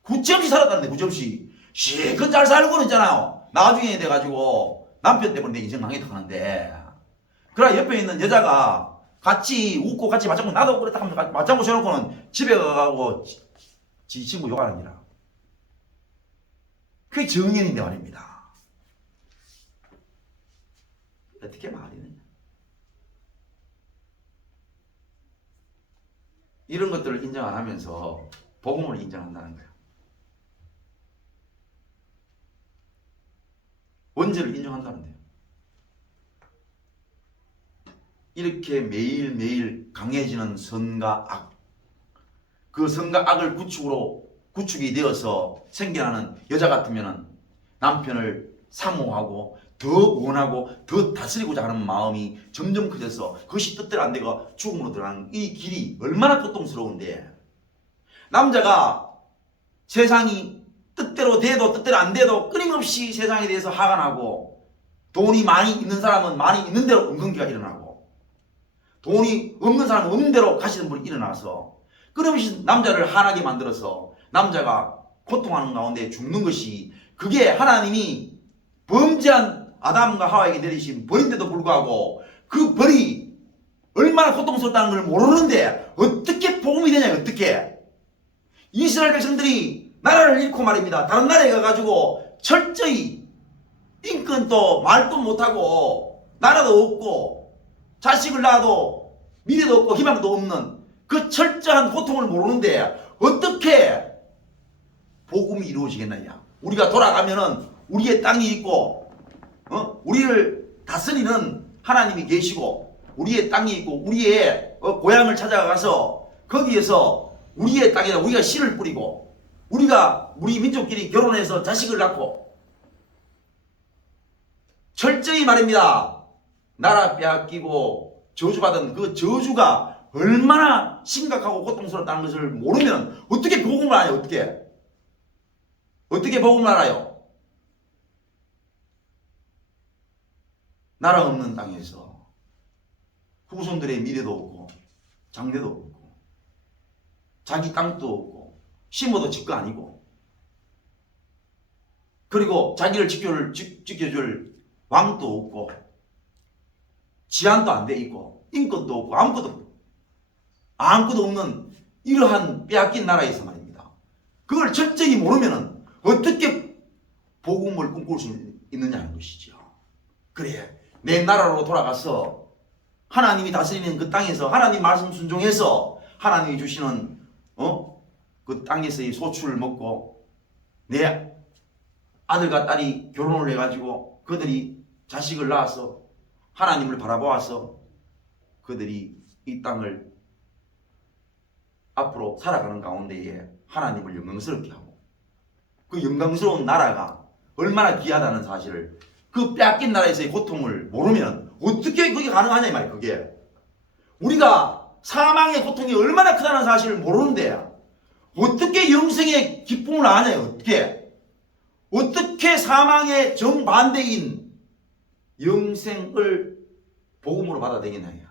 구체없이 살았다는데 구체없이 실컷 잘 살고는 있잖아요. 나중에 돼가지고 남편 때문에 내 인생 망했다 하는데 그래 옆에 있는 여자가 같이 웃고 같이 맞장구 나도 그랬다 하면 맞장구 쳐놓고는 집에 가가고 지 친구 욕하는 기라. 그게 정년인데 말입니다. 어떻게 말이 되냐. 이런 것들을 인정 안 하면서 복음을 인정한다는 거예요. 원죄를 인정한다는데요. 이렇게 매일매일 강해지는 선과 악, 그 선과 악을 구축이 되어서 생겨나는 여자 같으면 남편을 사모하고 더 원하고 더 다스리고자 하는 마음이 점점 커져서 그것이 뜻대로 안 되고 죽음으로 들어가는 이 길이 얼마나 고통스러운데, 남자가 세상이 뜻대로 돼도 뜻대로 안 돼도 끊임없이 세상에 대해서 화가 나고, 돈이 많이 있는 사람은 많이 있는 대로 은근기가 일어나고, 돈이 없는 사람은 없는 대로 가시는 분이 일어나서 끊임없이 남자를 화나게 만들어서 남자가 고통하는 가운데 죽는 것이, 그게 하나님이 범죄한 아담과 하와에게 내리신 벌인데도 불구하고 그 벌이 얼마나 고통스럽다는 걸 모르는데 어떻게 복음이 되냐. 어떻게 이스라엘 백성들이 나라를 잃고 말입니다, 다른 나라에 가가지고 철저히 인권도 말도 못하고 나라도 없고 자식을 낳아도 미래도 없고 희망도 없는 그 철저한 고통을 모르는데 어떻게 복음이 이루어지겠느냐. 우리가 돌아가면은 우리의 땅이 있고, 우리를 다스리는 하나님이 계시고, 우리의 땅이 있고, 우리의 고향을 찾아가서 거기에서 우리의 땅에다 우리가 씨를 뿌리고, 우리 민족끼리 결혼해서 자식을 낳고, 철저히 말입니다, 나라 빼앗기고 저주받은 그 저주가 얼마나 심각하고 고통스럽다는 것을 모르면 어떻게 복음을 알아요. 어떻게 복음을 알아요? 나라 없는 땅에서 후손들의 미래도 없고 장래도 없고 자기 땅도 없고 심어도 집 거 아니고, 그리고 자기를 지켜줄 왕도 없고 지한도 안 돼 있고 인권도 없고 아무것도 없는 이러한 빼앗긴 나라에서 말입니다, 그걸 철저히 모르면 어떻게 복음을 꿈꿀 수 있느냐는 것이죠. 그래, 내 나라로 돌아가서 하나님이 다스리는 그 땅에서 하나님 말씀 순종해서 하나님이 주시는 그 땅에서의 소출을 먹고, 내 아들과 딸이 결혼을 해가지고 그들이 자식을 낳아서 하나님을 바라보아서 그들이 이 땅을 앞으로 살아가는 가운데에 하나님을 영광스럽게 하고, 그 영광스러운 나라가 얼마나 귀하다는 사실을, 그 빼앗긴 나라에서의 고통을 모르면 어떻게 그게 가능하냐 이 말이에요. 그게 우리가 사망의 고통이 얼마나 크다는 사실을 모르는데 어떻게 영생의 기쁨을 아냐요. 어떻게 사망의 정반대인 영생을 복음으로 받아들이겠나요.